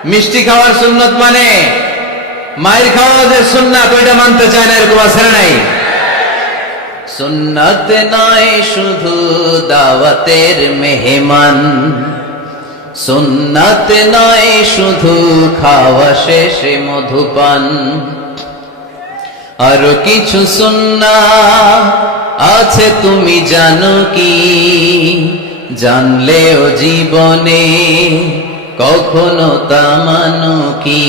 মিষ্টি খাওয়ার সুন্নত মানে, মায়ের খাওয়া যে সুন্নাত ওইটা মানতে চায় না, এরকম আছে না নাই? সুন্নাত নয় শুধু দাওয়াতের মেহমান, সুন্নাত নয় শুধু খাওয়া শেষে মধুপান, আরো কিছু সুন্নাত আছে তুমি জানো কি? জানলেও জীবনে কখনো তা মানো কি?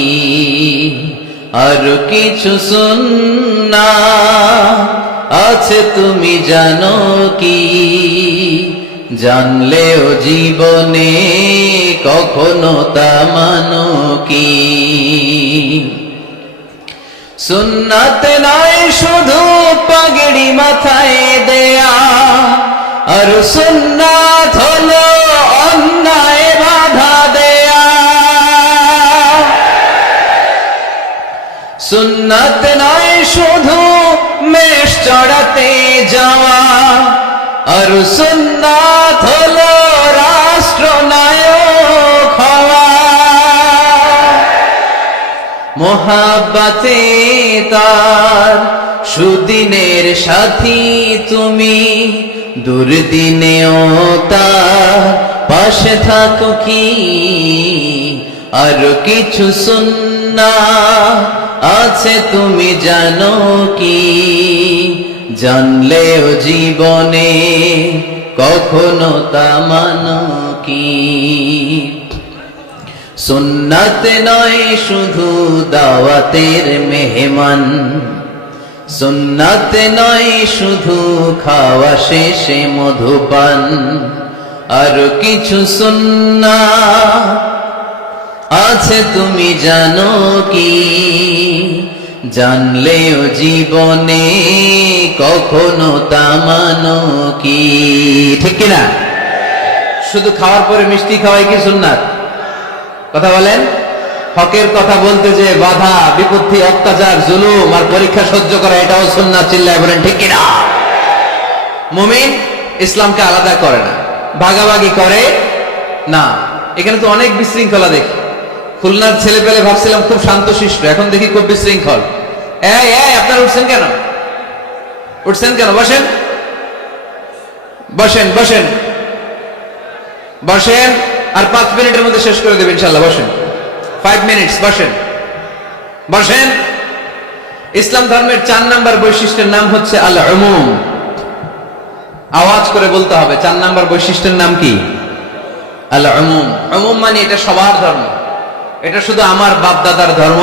আরো কিছু সুন্নাত আছে তুমি জানো কি? জানলেও জীবনে কখনো তা মানো কি? সুন্নাত নয় শুধু পাগড়ি মাথায় দেয়া, আর সুন্নাত হলো অন্যায় বাধা দেয়া। সুন্নাত নয় শুধু মেষ চড়াতে যাওয়া, আর সুন্নাত হলো রাষ্ট্রনায়ক হওয়া। মোহাব্বতে তার সুদিনের সাথী তুমি, দুর্দিনেও তার পাশে থাকো কি? আর কিছু সুন্নাত সুন্নাহ আছে তুমি জানো কি? জানলেও জীবনে কখনো তা মানো কি? সুন্নাত নয় শুধু দাওয়াতের মেহমান, সুন্নাত নয় শুধু খাওয়া শেষে মধুপান, আর কিছু সুন্নাহ আছে তুমি জানো কি? জানলেও জীবনে কখনো তা মানো কি? ঠিক কিনা? শুধু খাওয়ার পরে মিষ্টি খাওয়াই কি সুন্নাত? কথা বলেন। হকের কথা বলতে যে বাধা বিপত্তি অত্যাচার জুলুম আর পরীক্ষা সহ্য করা, এটাও সুন্নাত। চিল্লায় বলেন ঠিক কিনা? মুমিন ইসলামকে আলাদা করে না, ভাগাভাগি করে না। এখানে তো অনেক বিশৃঙ্খলা দেখি। খুলনার ছেলে পেলে ভাবছিলাম খুব শান্তশিষ্ট, এখন দেখি খুব বিশৃঙ্খল। আপনারা উঠছেন কেন? উঠছেন কেন? বসেন বসেন বসেন বসেন। আর 5 মিনিটের মধ্যে শেষ করে দেবেন ইনশাআল্লাহ। বসেন, 5 মিনিটস। বসেন বসেন। ইসলাম ধর্মের 4 নাম্বার বৈশিষ্ট্যের নাম হচ্ছে আল উমুম। আওয়াজ করে বলতে হবে, 4 নাম্বার বৈশিষ্ট্যের নাম কি? আল উমুম। উমুম মানে এটা সবার ধর্ম। এটা শুধু আমার বাপ দাদার ধর্ম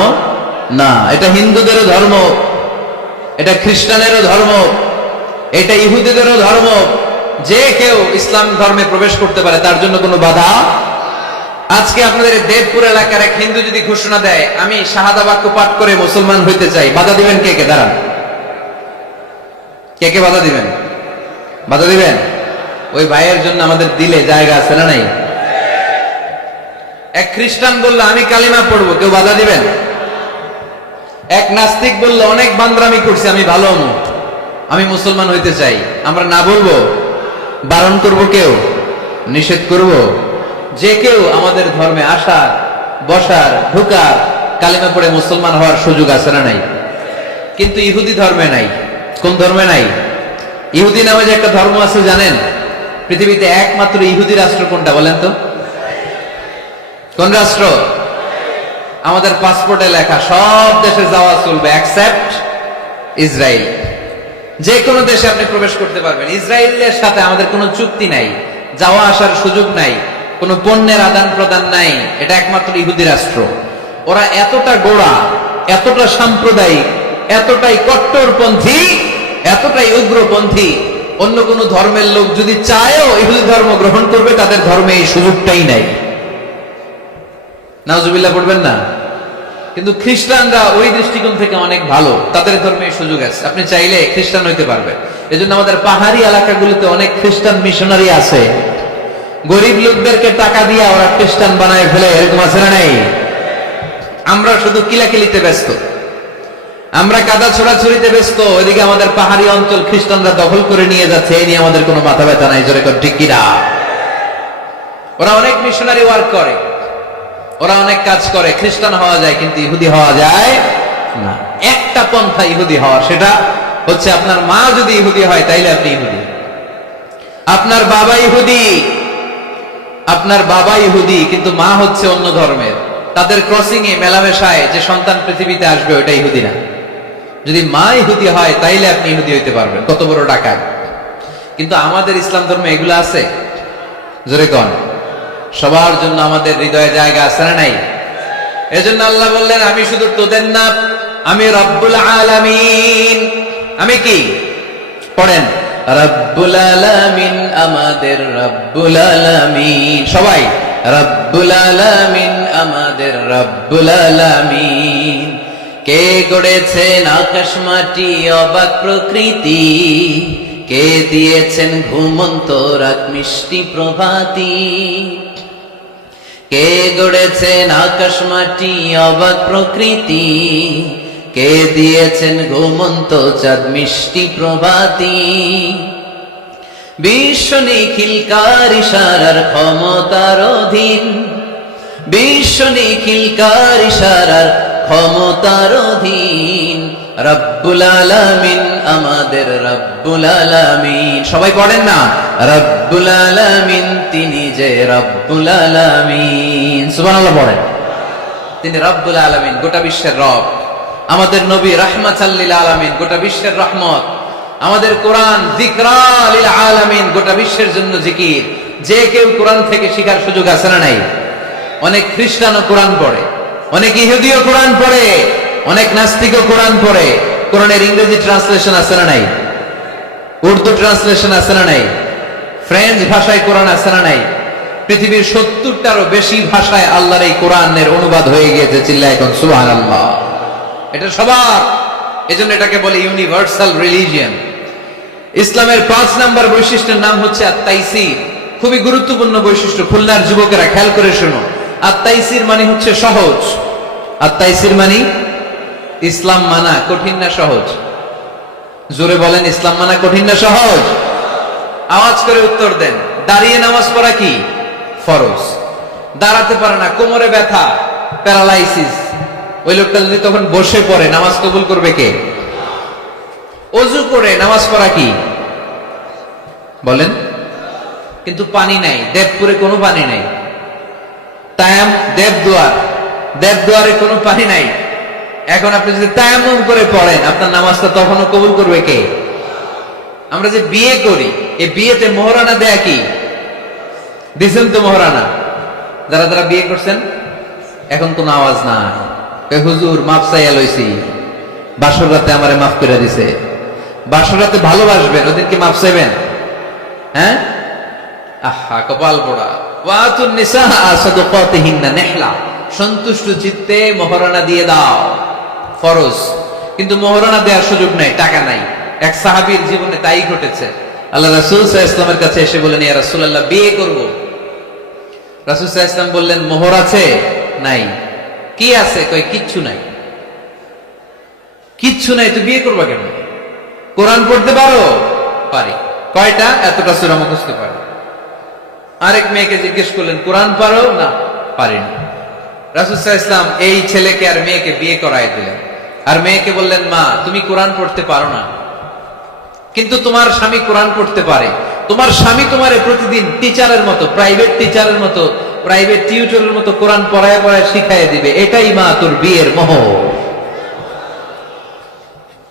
না, এটা হিন্দুদেরও ধর্ম, এটা খ্রিস্টানেরও ধর্ম, এটা ইহুদিদেরও ধর্ম। যে কেউ ইসলাম ধর্মে প্রবেশ করতে পারে, তার জন্য কোনো বাধা। আজকে আপনাদের দেবপুর এলাকার এক হিন্দু যদি ঘোষণা দেয় আমি শাহাদা বাক্য পাঠ করে মুসলমান হইতে চাই, বাধা দিবেন কে কে? দাঁড়ান, কে কে বাধা দিবেন? বাধা দিবেন? ওই ভাইয়ের জন্য আমাদের দিলে জায়গা আছে না নাই? এক খ্রিস্টান বললো আমি কালিমা পড়বো, কেউ বাধা দিবেন? এক নাস্তিক বললো অনেক বান্দরামি করছে, আমি ভালো হবো, আমি মুসলমান হইতে চাই, আমরা না বলবো? বারণ করব? কেউ নিষেধ করব? যে কেউ আমাদের ধর্মে আসার, বসার, ঢোকার, কালিমা পড়ে মুসলমান হওয়ার সুযোগ আছে না নাই? কিন্তু ইহুদি ধর্মে নাই। কোন ধর্মে নাই? ইহুদি নামে যে একটা ধর্ম আছে জানেন? পৃথিবীতে একমাত্র ইহুদি রাষ্ট্র কোনটা বলেন তো? কোন রাষ্ট্র? আমাদের পাসপোর্টে লেখা সব দেশে যাওয়া চলবে এক্সেপ্ট ইসরায়েল। যে কোনো দেশে আপনি প্রবেশ করতে পারবেন। ইসরায়েলের সাথে আমাদের কোনো চুক্তি নাই, যাওয়া আসার সুযোগ নাই, কোনো পণ্যের আদান প্রদান নাই। এটা একমাত্র ইহুদি রাষ্ট্র। ওরা এতটা গোড়া, এতটা সাম্প্রদায়িক, এতটাই কট্টরপন্থী, এতটাই উগ্রপন্থী, অন্য কোন ধর্মের লোক যদি চায়ও ইহুদি ধর্ম গ্রহণ করবে, তাদের ধর্মে এই সুযোগটাই নাই। নাউজুবিল্লাহ পড়বেন না? কিন্তু খ্রিস্টানরা ওই দৃষ্টিকোণ থেকে অনেক ভালো, তাদের ধর্মে সুযোগ আছে, আপনি চাইলে খ্রিস্টান হইতে পারবে। এজন্য আমাদের পাহাড়ি এলাকাগুলোতে অনেক খ্রিস্টান মিশনারি আছে। গরিব লোকদেরকে টাকা দিয়ে ওরা খ্রিস্টান বানায় ফেলে, এরকম আছে না নাই? আমরা শুধু কিলাকিলিতে ব্যস্ত, আমরা কাদা ছোড়াছুড়িতে ব্যস্ত, ওইদিকে আমাদের পাহাড়ি অঞ্চল খ্রিস্টানরা দখল করে নিয়ে যাচ্ছে, এই নিয়ে আমাদের কোনো মাথা ব্যথা নাই। জোরে কর ঠিক কিনা? ওরা অনেক মিশনারি ওয়ার্ক করে, ওরা অনেক কাজ করে। খ্রিস্টান হওয়া যায় কিন্তু ইহুদি হওয়া যায় না। একটা পন্থা ইহুদি হওয়ার, সেটা হচ্ছে আপনার মা যদি ইহুদি হয় তাইলে আপনি ইহুদি। আপনার বাবা ইহুদি, আপনার বাবা ইহুদি কিন্তু মা হচ্ছে অন্য ধর্মের। তাদের ক্রসিং এ মেলামেশায় যে সন্তান পৃথিবীতে আসবে ওটা ইহুদি না। যদি মা ইহুদি হয় তাইলে আপনি ইহুদি হইতে পারবেন। কত বড় ডাকাত! কিন্তু আমাদের ইসলাম ধর্মে এগুলো আছে? জোরে কোন? সবার জন্য আমাদের হৃদয়ে জায়গা আছে না নাই? এজন্য আল্লাহ বললেন আমি শুধু তোদের না, আমি রব্বুল আলামিন। আমি কি? পড়েন, রব্বুল আলামিন, আমাদের রব্বুল আলামিন। সবাই রব্বুল আলামিন, আমাদের রব্বুল আলামিন। কে গড়েছেন আকাশ মাটি অবাক প্রকৃতি, কে দিয়েছেন ঘুমন্ত রাত মিষ্টি প্রভাতী। কে গড়েছেন আকাশ মাটি অবাক প্রকৃতি, কে দিয়েছেন ঘুমন্ত চাঁদ মিষ্টি প্রভাতী। বিশ্ব নিখিলকার ইশারার ক্ষমতার অধীন, বিশ্ব নিখিলকার ইশারার ক্ষমতার অধীন। রব্বুল আলামিন, আমাদের রব্বুল আলামিন। সবাই পড়েন না, রব্বুল আলামিন, তিনি যে রব্বুল আলামিন। সুবহানাল্লাহ পড়েন। তিনি রব্বুল আলামিন, গোটা বিশ্বের রব। আমাদের নবী রাহমাতাল লিল আলামিন, গোটা বিশ্বের রহমত। আমাদের কোরআন যিকরা লিল আলামিন, গোটা বিশ্বের জন্য জিকির। যে কেউ কোরআন থেকে শিখার সুযোগ আছে না নাই? অনেক খ্রিস্টানও কোরআন পড়ে, অনেক ইহুদিও কোরআন পড়ে, অনেক নাস্তিকও কোরআন পড়ে। কোরআনের ইংরেজি ট্রান্সলেশন আছে না নাই? উর্দু ট্রান্সলেশন আছে না নাই? ফ্রেঞ্চ ভাষায় কোরআন আছে না নাই? পৃথিবীর 70টারও বেশি ভাষায় আল্লাহর এই কোরআনের অনুবাদ হয়ে গিয়েছে। চিল্লায় এখন সুবহানাল্লাহ। এটা সবার, এজন্য এটাকে বলে ইউনিভার্সাল রিলিজিয়ন। ইসলামের 5 নাম্বার বৈশিষ্ট্যের নাম হচ্ছে আত-তাইসির। খুবই গুরুত্বপূর্ণ বৈশিষ্ট্য, খুলনার যুবকেরা খেয়াল করে শোনো। আত-তাইসির মানে হচ্ছে সহজ। আত-তাইসির মানে ইসলাম মানা কঠিন না সহজ? জোরে বলেন, ইসলাম মানা কঠিন না সহজ? আওয়াজ করে উত্তর দেন। দাঁড়িয়ে নামাজ পড়া কি ফরজ? দাঁড়াতে পারে না, কোমরে ব্যথা, প্যারালাইসিস, ওই লোকটা যদি তখন বসে পড়ে নামাজ কবুল করবে কে? অজু করে নামাজ পড়া কি বলেন? কিন্তু পানি নাই, দেবপুরে কোনো পানি নাই। তায়াম, দেবদুয়ারে কোনো পানি নাই। এখন আপনি যদি তায়াম্মুম করে পড়েন, আপনার নামাজটা তখনও কবুল করবে কে? আমরা যে বিয়ে করি, এই বিয়েতে মোহরানা দেয়া কি? দিছেন তো মোহরানা? যারা যারা বিয়ে করছেন এখন কোনো আওয়াজ নাই। হুজুর মাফ চাইয়া লইছি, বাসর রাতে আমারে মাফ করে দিছে। বাসর রাতে ভালোবাসবেন, ওদেরকে মাফ চাইবেন? হ্যাঁ, আহা কপাল পোড়া। ওয়াতুন নিসাআ সাদাকাতিহিন্না নিহলা, সন্তুষ্ট চিত্তে মোহরানা দিয়ে দাও, ফরজ। কিন্তু মোহরানা দেওয়ার সুযোগ নাই, টাকা নাই। এক সাহাবীর জীবনে তাই ঘটেছে। আল্লাহ রাসূল সাল্লাল্লাহু আলাইহি ওয়াসাল্লামের কাছে এসে বললেন, ইয়া রাসূলুল্লাহ, বিয়ে করব। রাসূল সাল্লাল্লাহু আলাইহি ওয়াসাল্লাম বললেন, মোহর আছে? নাই। কি আছে? কই কিচ্ছু নাই। কিচ্ছু নাই তো বিয়ে করবা কেন? কোরআন পড়তে পারো? পারি। কয়টা? এতটা সূরা মুখস্থ পারি। আরেক মেয়েকে জিজ্ঞেস করলেন, কোরআন পারো? না, পারি না। রাসূল সাল্লাল্লাহু আলাইহি ওয়াসাল্লাম এই ছেলেকে আর মেয়েকে বিয়ে করায় দিলেন। আর মেয়েকে বললেন, মা তুমি কোরআন পড়তে পারো না, কিন্তু তোমার স্বামী কোরআন পড়তে পারে। তোমার স্বামী তোমারে প্রতিদিন টিচারের মতো, প্রাইভেট টিচারের মতো, প্রাইভেট টিউটরের মতো কোরআন পড়ায় পড়ায় শিখাইয়ে দিবে। এটাই মা তোর বিয়ের মোহর।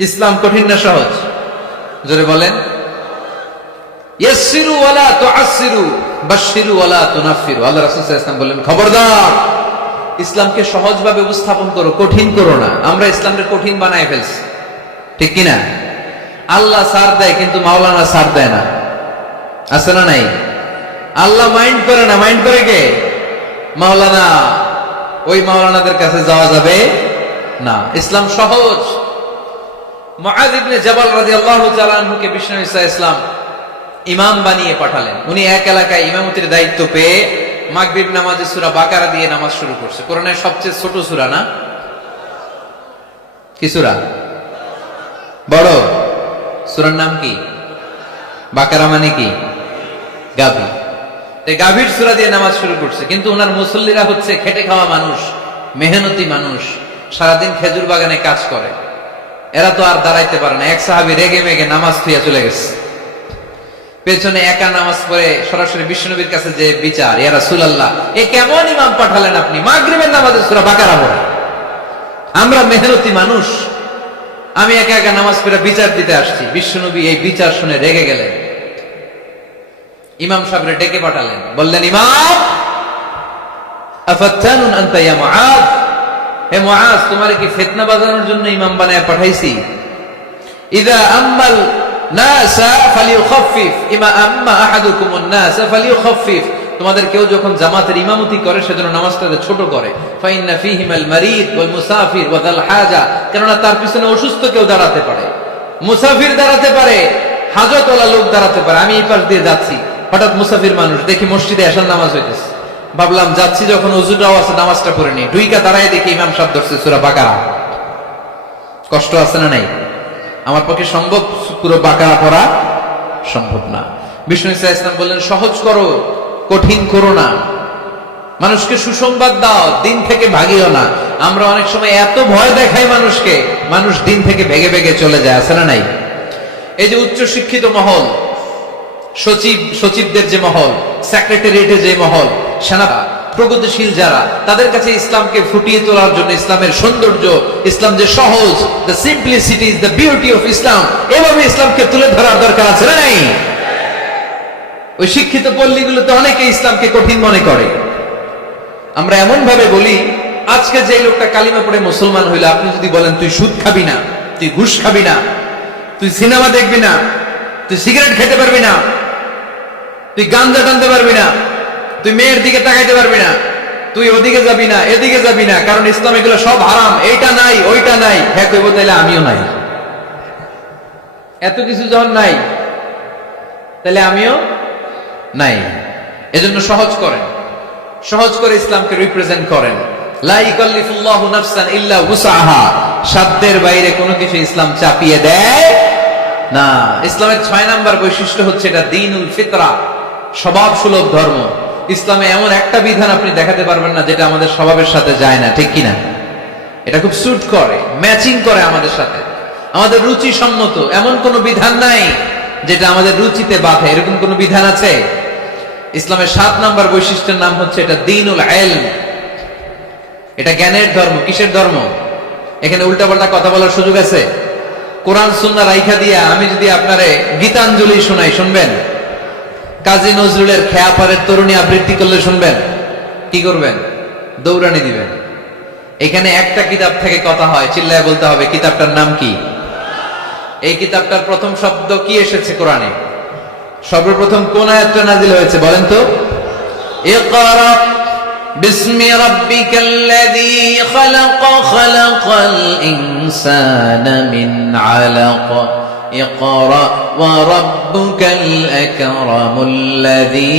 ইসলাম কঠিন না সহজ? জোরে বলেন। ইয়াসসিরু ওয়ালা তুআসসিরু বাশশিরু ওয়ালা তুনাফফিরু। আল্লাহ রাসূল সাল্লাল্লাহু আলাইহি ওয়াসাল্লাম বললেন, খবরদার, ইসলামকে সহজভাবে উপস্থাপন করো, কঠিন করো না। আমরা ইসলামকে কঠিন বানায় ফেলছি, ঠিক কি না? আল্লাহ সার দেয় কিন্তু মাওলানা সার দেয় না, আছে না নাই? আল্লাহ মাইন্ড করে না, মাইন্ড করে কে? মাওলানা। ওই মাওলানাদের কাছে যাওয়া যাবে না। ইসলাম সহজ। মুআয ইবনে জাবাল রাদিয়াল্লাহু তাআলা আনহুকে বিশ্বনবী সাল্লাল্লাহু আলাইহি ওয়াসাল্লাম ইমাম বানিয়ে পাঠালেন। উনি এক এলাকায় ইমামতির দায়িত্ব পেয়ে মাগরিব নামাজে সূরা বাকারা দিয়ে নামাজ শুরু করছে। কোরআনের সবচেয়ে ছোট সূরা না? কি সূরা? বড় সূরার নাম কি? বাকারা মানে কি? গাভী। এই গাভীর সূরা দিয়ে নামাজ শুরু করছে। কিন্তু ওনার মুসল্লিরা হচ্ছে খেটে খাওয়া মানুষ, মেহনতি মানুষ, সারাদিন খেজুর বাগানে কাজ করে। এরা তো আর দাঁড়াইতে পারে না। এক সাহাবী রেগে মেগে নামাজ থুইয়া চলে গেছে। পেছনে একা নামাজ পড়ে সরাসরি বিশ্বনবীর কাছে যে বিচার, ইয়া রাসূলুল্লাহ, এ কেমন ইমাম পাঠালেন আপনি? মাগরিবের নামাজে সূরা বাকারা পড়ে। আমরা মেহনতি মানুষ, আমি একা একা নামাজ পড়ে বিচার দিতে আসছি। বিশ্বনবী এই বিচার শুনে রেগে গেলেন। ইমাম সাহেবরে ডেকে পাঠালেন, বললেন, ইমাম, আফাত্তানুন আনতা ইয়া মুআয, হে মুআয, তোমারে কি ফিতনা বাজানোর জন্য ইমাম বানায় পাঠাইছি? ইযা আম্মাল নাসা ফালিউখাফফিফ, ইমা আম্মা আহাদুকুমুন নাসা ফালিউখাফফিফ। তোমাদের কেউ যখন জামাতের ইমামতি করে সেজন্য নামাজটা ছোট করে। ফাইন্না ফীহিমাল মারিদ ওয়াল মুসাফির ওয়া যাল হাজা, কেননা তার পিছনে অসুস্থ কেউ দাঁড়াতে পারে, মুসাফির দাঁড়াতে পারে, হাজতওয়ালা লোক দাঁড়াতে পারে। আমি এই পাশ দিয়ে যাচ্ছি, হঠাৎ মুসাফির মানুষ দেখি মসজিদে এশার নামাজ হইতেছে। ভাবলাম যাচ্ছি যখন ওযুটাও আছে, নামাজটা পড়ে নি। ঢুইকা দাঁড়ায় দেখি ইমাম সাহেব ধরছে সূরা বাকারা। কষ্ট আছে না নাই? আমার পক্ষে সম্ভব পুরো বাকারা পড়া সম্ভব না। বিষ্ণু সাল্লাল্লাহু আলাইহি ওয়াসাল্লাম বললেন, সহজ করো, কঠিন করো না। মানুষকে সুসংবাদ দাও, দিন থেকে ভাগিও না। আমরা অনেক সময় এত ভয় দেখাই মানুষকে, মানুষ দিন থেকে ভেগে ভেগে চলে যায়, আছে না নাই? এই যে উচ্চ শিক্ষিত মহল, সচিবদের যে মহল, সেক্রেটারিয়েটের যে মহল, প্রগতিশীল যারা, তাদের কাছে ইসলামকে ফুটিয়ে তোলার জন্য, ইসলামের সৌন্দর্য, ইসলাম যে সহজ, the simplicity is the beauty of Islam, এভাবে ইসলামকে তুলে ধরার দরকার আছে না নাই? ওই শিক্ষিত পল্লীগুলোতে অনেকে ইসলামকে কঠিন মনে করে। আমরা এমন ভাবে বলি, আজকে যে লোকটা কালিমা পড়ে মুসলমান হইলো, আপনি যদি বলেন তুই সুদ খাবি না, তুই ঘুষ খাবি না, তুই সিনেমা দেখবি না, তুই সিগারেট খেতে পারবি না, তুই গাঞ্জা টানতে পারবি না, তুই মেয়ের দিকে তাকাইতে পারবি না, তুই ওদিকে যাবি না, এদিকে যাবি না, কারণ ইসলাম এগুলো সব হারাম, এইটা নাই ওইটা নাই। হ্যাঁ কইব, তাইলে আমিও নাই। এত কিছু যখন নাই, তাহলে আমিও নাই। এজন্য সহজ করেন, সহজ করে ইসলামকে রিপ্রেজেন্ট করেন। লা ইকাল্লিফুল্লাহু নাফসান ইল্লা উসাহা, সাধ্যের বাইরে কোনো কিছু ইসলাম চাপিয়ে দেয় না। ইসলামের 6 নাম্বার বৈশিষ্ট্য হচ্ছে এটা দ্বীনুল ফিতরা, স্বভাব সুলভ ধর্ম। ইসলামে এমন একটা বিধান আপনি দেখাতে পারবেন না যেটা আমাদের স্বভাবের সাথে যায় না, ঠিক কিনা? এটা খুব স্যুট করে, ম্যাচিং করে আমাদের সাথে, আমাদের রুচি সম্মত। এমন কোন বিধান নাই যেটা আমাদের রুচিতে বাধে, এরকম কোন বিধান আছে? ইসলামের 7 নাম্বার বৈশিষ্ট্যের নাম হচ্ছে এটা দ্বীনুল ইলম, এটা জ্ঞানের ধর্ম। কিসের ধর্ম? এখানে উল্টাপাল্টা কথা বলার সুযোগ আছে? কোরআন সুন্নাহ রাইখা দিয়া আমি যদি আপনারে গীতাঞ্জলি শোনাই, শুনবেন? কাজী নজরুলের খেয়াপাড়ের তরুণী আবৃত্তি করলে শুনবেন? কি করবেন? দৌড়ানি দিবেন। এখানে একটা কিতাব থেকে কথা হয়, চিল্লায় বলতে হবে কিতাবটার নাম কি। এই কিতাবটার প্রথম শব্দ কি এসেছে কোরআনে? সর্বপ্রথম কোন আয়াতটা নাজিল হয়েছে বলেন তো? ইকরা বিসমি রাব্বিকাল্লাযী খালাক, খালাকাল ইনসানা মিন আলাক, ইকরা ওয়া রাব্বুকাল আকরামুল্লাযী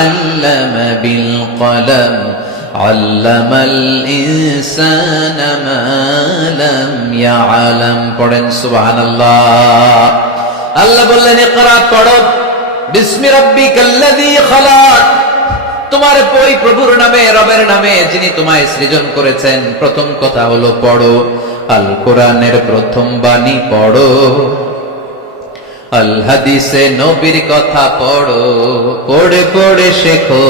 আল্লামা বিল কলম, আল্লামাল ইনসানা মা লাম ইয়ালাম। পড়েন সুবহানাল্লাহ। আল্লাহ বললেন ইকরা, পড়ো, বিসমি রাব্বিকাল্লাযী খালাক, তোমার ওই প্রভুর নামে, রবের নামে যিনি তোমায় সৃজন করেছেন। প্রথম কথা হলো পড়ো, আল কোরআনের প্রথম বাণী পড়ো, আল হাদিসে নবীর কথা পড়ো, পড়ে পড়ে শেখো,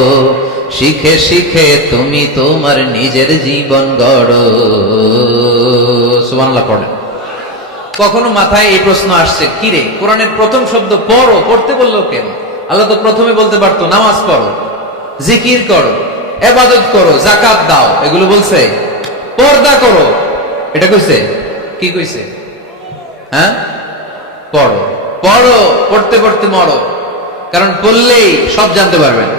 শিখে শিখে তুমি তোমার নিজের জীবন গড়ো। সুবহানাল্লাহ পড়েন। কখনো মাথায় এই প্রশ্ন আসছে, কিরে কোরআনের প্রথম শব্দ পড়ো, পড়তে বললো কেন? আল্লাহ তো প্রথমে বলতে পারতো নামাজ পড়ো, জিকির করো, ইবাদত করো, যাকাত দাও, এগুলো বলছে? পর্দা করো, এটা কইছে? কি কইছে? হ্যাঁ, পড়ো। পড়ো, পড়তে পড়তে মরো। কারণ পড়লেই সব জানতে পারবেন।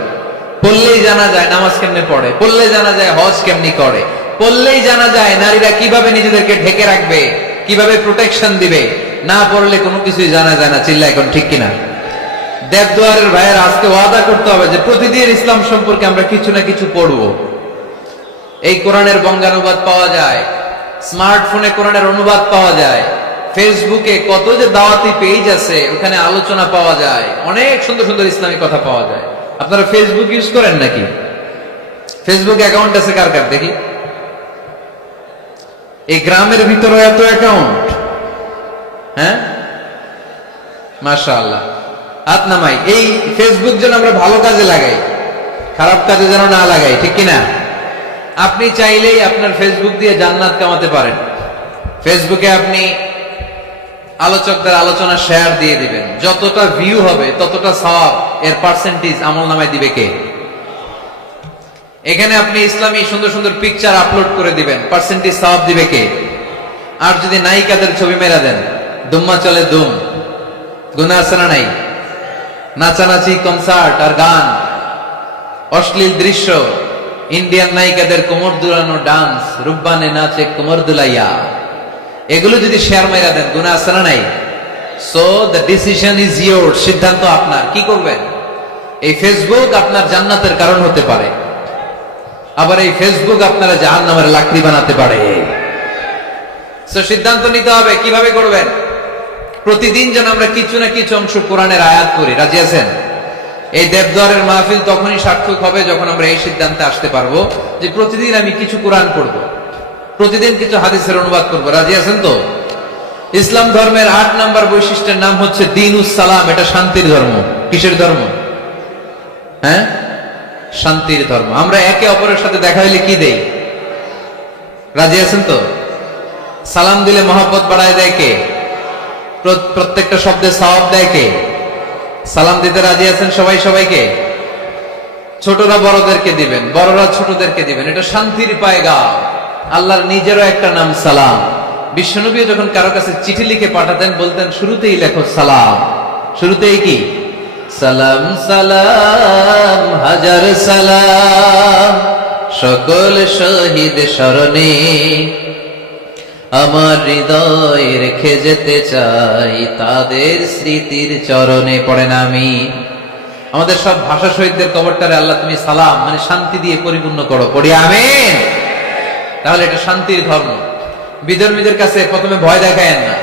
পড়লেই জানা যায় নামাজ কেমনে পড়ে, পড়লেই জানা যায় হজ কেমনি করে, পড়লেই জানা যায় নারীরা কিভাবে নিজেদেরকে ঢেকে রাখবে, কিভাবে প্রোটেকশন দিবে। না পড়লে কোনো কিছুই জানা যায় না। চিল্লা এখন ঠিক কিনা? দেবদুয়ারের ভাইয়ের আজকে ওয়াদা করতে হবে যে প্রতিদিন ইসলাম সম্পর্কে আমরা কিছু না কিছু পড়বো। এই কোরআনের বঙ্গানুবাদ পাওয়া যায়, স্মার্টফোনে কোরআনের অনুবাদ পাওয়া যায়, ফেসবুকে কত যে দাওয়াতি পেজ আছে, ওখানে আলোচনা পাওয়া যায়, অনেক সুন্দর সুন্দর ইসলামী কথা পাওয়া যায়। আপনারা ফেসবুক ইউজ করেন নাকি? ফেসবুক অ্যাকাউন্ট আছে কার কার দেখি? এই গ্রামের ভিতরে এত অ্যাকাউন্ট, হ্যাঁ, মাশাআল্লাহ। হাত নামাই। এই ফেসবুক যেন আমরা ভালো কাজে লাগাই, খারাপ কাজে যেন না লাগাই, ঠিক কিনা? আপনি চাইলেই আপনার ফেসবুক দিয়ে জান্নাত কামাতে পারেন। ফেসবুকে আপনি আলোচকদের আলোচনা শেয়ার দিয়ে দিবেন, যতটা ভিউ হবে ততটা সওয়াব, এর পার্সেন্টেজ আমল নামায় দিবে কে? এখানে আপনি ইসলামী সুন্দর সুন্দর পিকচার আপলোড করে দিবেন, পার্সেন্টেজ সওয়াব দিবে কে? আর যদি নায়িকাদের ছবি মেরা দেন, দুম্মা চলে দুম, গুনাহ আছে না নাই? নাচানাচি, কনসার্ট আর গান, অশ্লীল দৃশ্য, ইন্ডিয়ান নায়িকাদের কোমর দুলানো ডান্স, রুব্বানে নাচে কোমর দুলাইয়া, এগুলো যদি শেয়ার মেরা দেন, গুনাহ আছে না নাই? So the decision is your, সিদ্ধান্ত আপনার। কি করবেন? এই ফেসবুক আপনার জান্নাতের কারণ হতে পারে, আবার এই ফেসবুক আপনারা জাহান্নামের লাকড়ি বানাতে পারে। সো সিদ্ধান্ত নিতে হবে কিভাবে করবেন। প্রতিদিন যেন আমরা কিছু না কিছু অংশ কোরআনের আয়াত করি। রাজি আছেন? এই দেবদুয়ারের মাহফিল তখনই সার্থক হবে যখন আমরা এই সিদ্ধান্তে আসতে পারবো যে প্রতিদিন আমি কিছু কোরআন পড়ব, প্রতিদিন কিছু হাদিসের অনুবাদ করব। রাজি আছেন তো? ইসলাম ধর্মের 8 নাম্বার বৈশিষ্ট্যের নাম হচ্ছে দ্বীনুস সালাম। এটা শান্তির ধর্ম। কিসের ধর্ম? হ্যাঁ, শান্তির ধর্ম। আমরা একে অপরের সাথে দেখা হইলে কি দেই? রাজি আছেন তো? সালাম দিলে মহব্বত বাড়ায় দেয় কে? প্রত্যেকটা শব্দে সওয়াব দেয় কে? সালাম দিতে রাজি আছেন সবাই সবাইকে? ছোটরা বড়দেরকে দিবেন, বড়রা ছোটদেরকে দিবেন, এটা শান্তির পায়গা। আল্লাহর নিজেরও একটা নাম সালাম। বিশ্বনবী যখন কারো কাছে চিঠি লিখে পাঠাতেন বলতেন শুরুতেই লেখো সালাম। শুরুতেই কি? সালাম সালাম হাজার সালাম সকল শহীদ স্মরণে আমার হৃদয় রেখে যেতে চাই তাদের স্মৃতির চরণে। পড়েন আমি। আমাদের সব ভাষা শহীদদের কবরটারে আল্লাহ তুমি সালাম মানে শান্তি দিয়ে পরিপূর্ণ করো। পড়ি আমিন। তাহলে এটা শান্তির ধর্ম। বিধর্মীদের কাছে প্রথমে ভয় দেখায়েন না।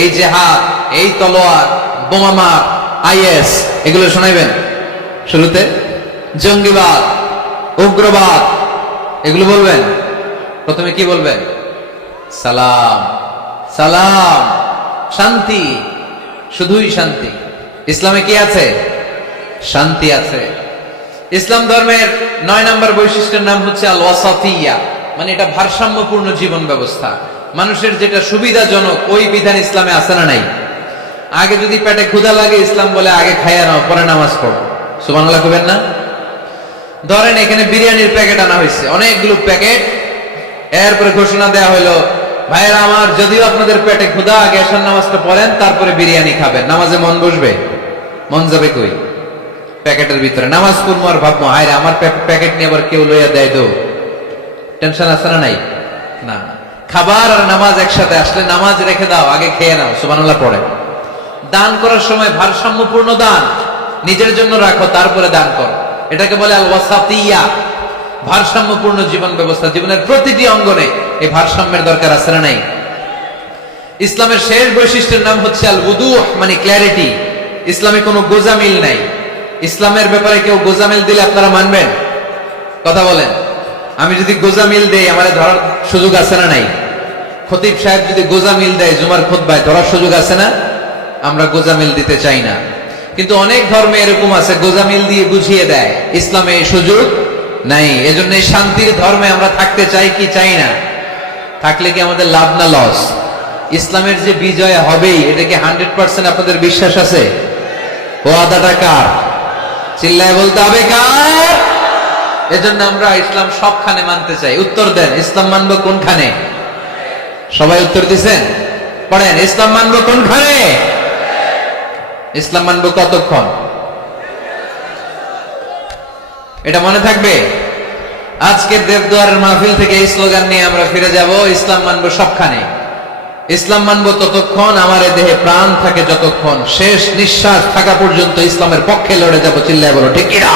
এই জেহাদ, এই তলোয়ার, বোমামার, আইএস এগুলো শোনাইবেন শুরুতে? জঙ্গিবাদ, উগ্রবাদ এগুলো বলবেন? প্রথমে কি বলবেন? সালাম সালাম, শান্তি, শুধুই শান্তি। ইসলামে কি আছে? শান্তি আছে। ইসলাম ধর্মের 9 নম্বর বৈশিষ্ট্যের নাম হচ্ছে আল ওয়াসাতিয়া, মানে এটা ভারসাম্যপূর্ণ জীবন ব্যবস্থা। মানুষের যেটা সুবিধাজনক ওই বিধান ইসলামে আছে না নাই? আগে যদি পেটে ক্ষুধা লাগে ইসলাম বলে আগে খাইয়া নাও পরে নামাজ পড়ো। সুবহানাল্লাহ কইবেন না? ধরেন এখানে বিরিয়ানির প্যাকেট আনা হয়েছে, অনেকগুলো প্যাকেট। এরপরে ঘোষণা দেয়া হলো ভাইয়েরা আমার, যদিও আপনাদের পেটে ক্ষুধা আগে এশার নামাজটা পড়েন তারপরে বিরিয়ানি খাবেন। নামাজে মন বসবে? মন যাবে কই? প্যাকেটের ভিতরে নামাজ পড়বো আর ভাববো হায় রে আমার প্যাকেট নিয়ে আবার কেউ লইয়া দেয় দো। টেনশন আছে না নাই? না। খাবার আর নামাজ একসাথে আসলে নামাজ রেখে দাও, আগে খেয়ে নাও। সুবহানাল্লাহ পড়ে। দান করার সময় ভারসাম্যপূর্ণ দান, নিজের জন্য রাখো তারপরে দান করো। এটাকে বলে আল ওয়াসাতিয়া, ভারসাম্যপূর্ণ জীবন ব্যবস্থা। জীবনের প্রতিটি অঙ্গনে এই ভারসাম্যের দরকার আছে না নাই? ইসলামের শেষ বৈশিষ্ট্যের নাম হচ্ছে আল উদুহ, মানে ক্ল্যারিটি। ইসলামে কোনো গোজামিল নাই। ইসলামের ব্যাপারে কেউ গোজামিল দিলে আপনারা মানবেন? কথা বলেন। আমি যদি গোজামিল দেই আমারে ধরার সুযোগ আছে না নাই? খতিব সাহেব যদি গোজামিল দেয় জুমার খুতবায় ধরার সুযোগ আছে না? আমরা গোজামিল দিতে চাই না। কিন্তু অনেক ধর্মে এরকম আছে গোজামিল দিয়ে বুঝিয়ে দেয়। ইসলামে এই সুযোগ নাই। এজন্য এই শান্তির ধর্মে আমরা থাকতে চাই কি চাই না? থাকলে কি আমাদের লাভ না লস? ইসলামের যে বিজয় হবেই এটা কি 100% আপনাদের বিশ্বাস আছে? ওয়াদাটা কার? চিল্লায় বলতে হবে কার? এজন্য আমরা ইসলাম সবখানে মানতে চাই। উত্তর দেন, ইসলাম মানবো কোনখানে? সবাই উত্তর দিছেন? পড়েন, ইসলাম মানবো কোনখানে? ইসলাম মানবো কতক্ষণ? এটা মনে থাকবে। আজকের দেবদুয়ারের মাহফিল থেকে এই স্লোগান নিয়ে আমরা ফিরে যাব, ইসলাম মানবো সবখানে। ইসলাম মানবো ততক্ষণ আমার এ দেহে প্রাণ থাকে, যতক্ষণ শেষ নিঃশ্বাস থাকা পর্যন্ত ইসলামের পক্ষে লড়ে যাব। চিল্লায় বলো ঠিক কিনা?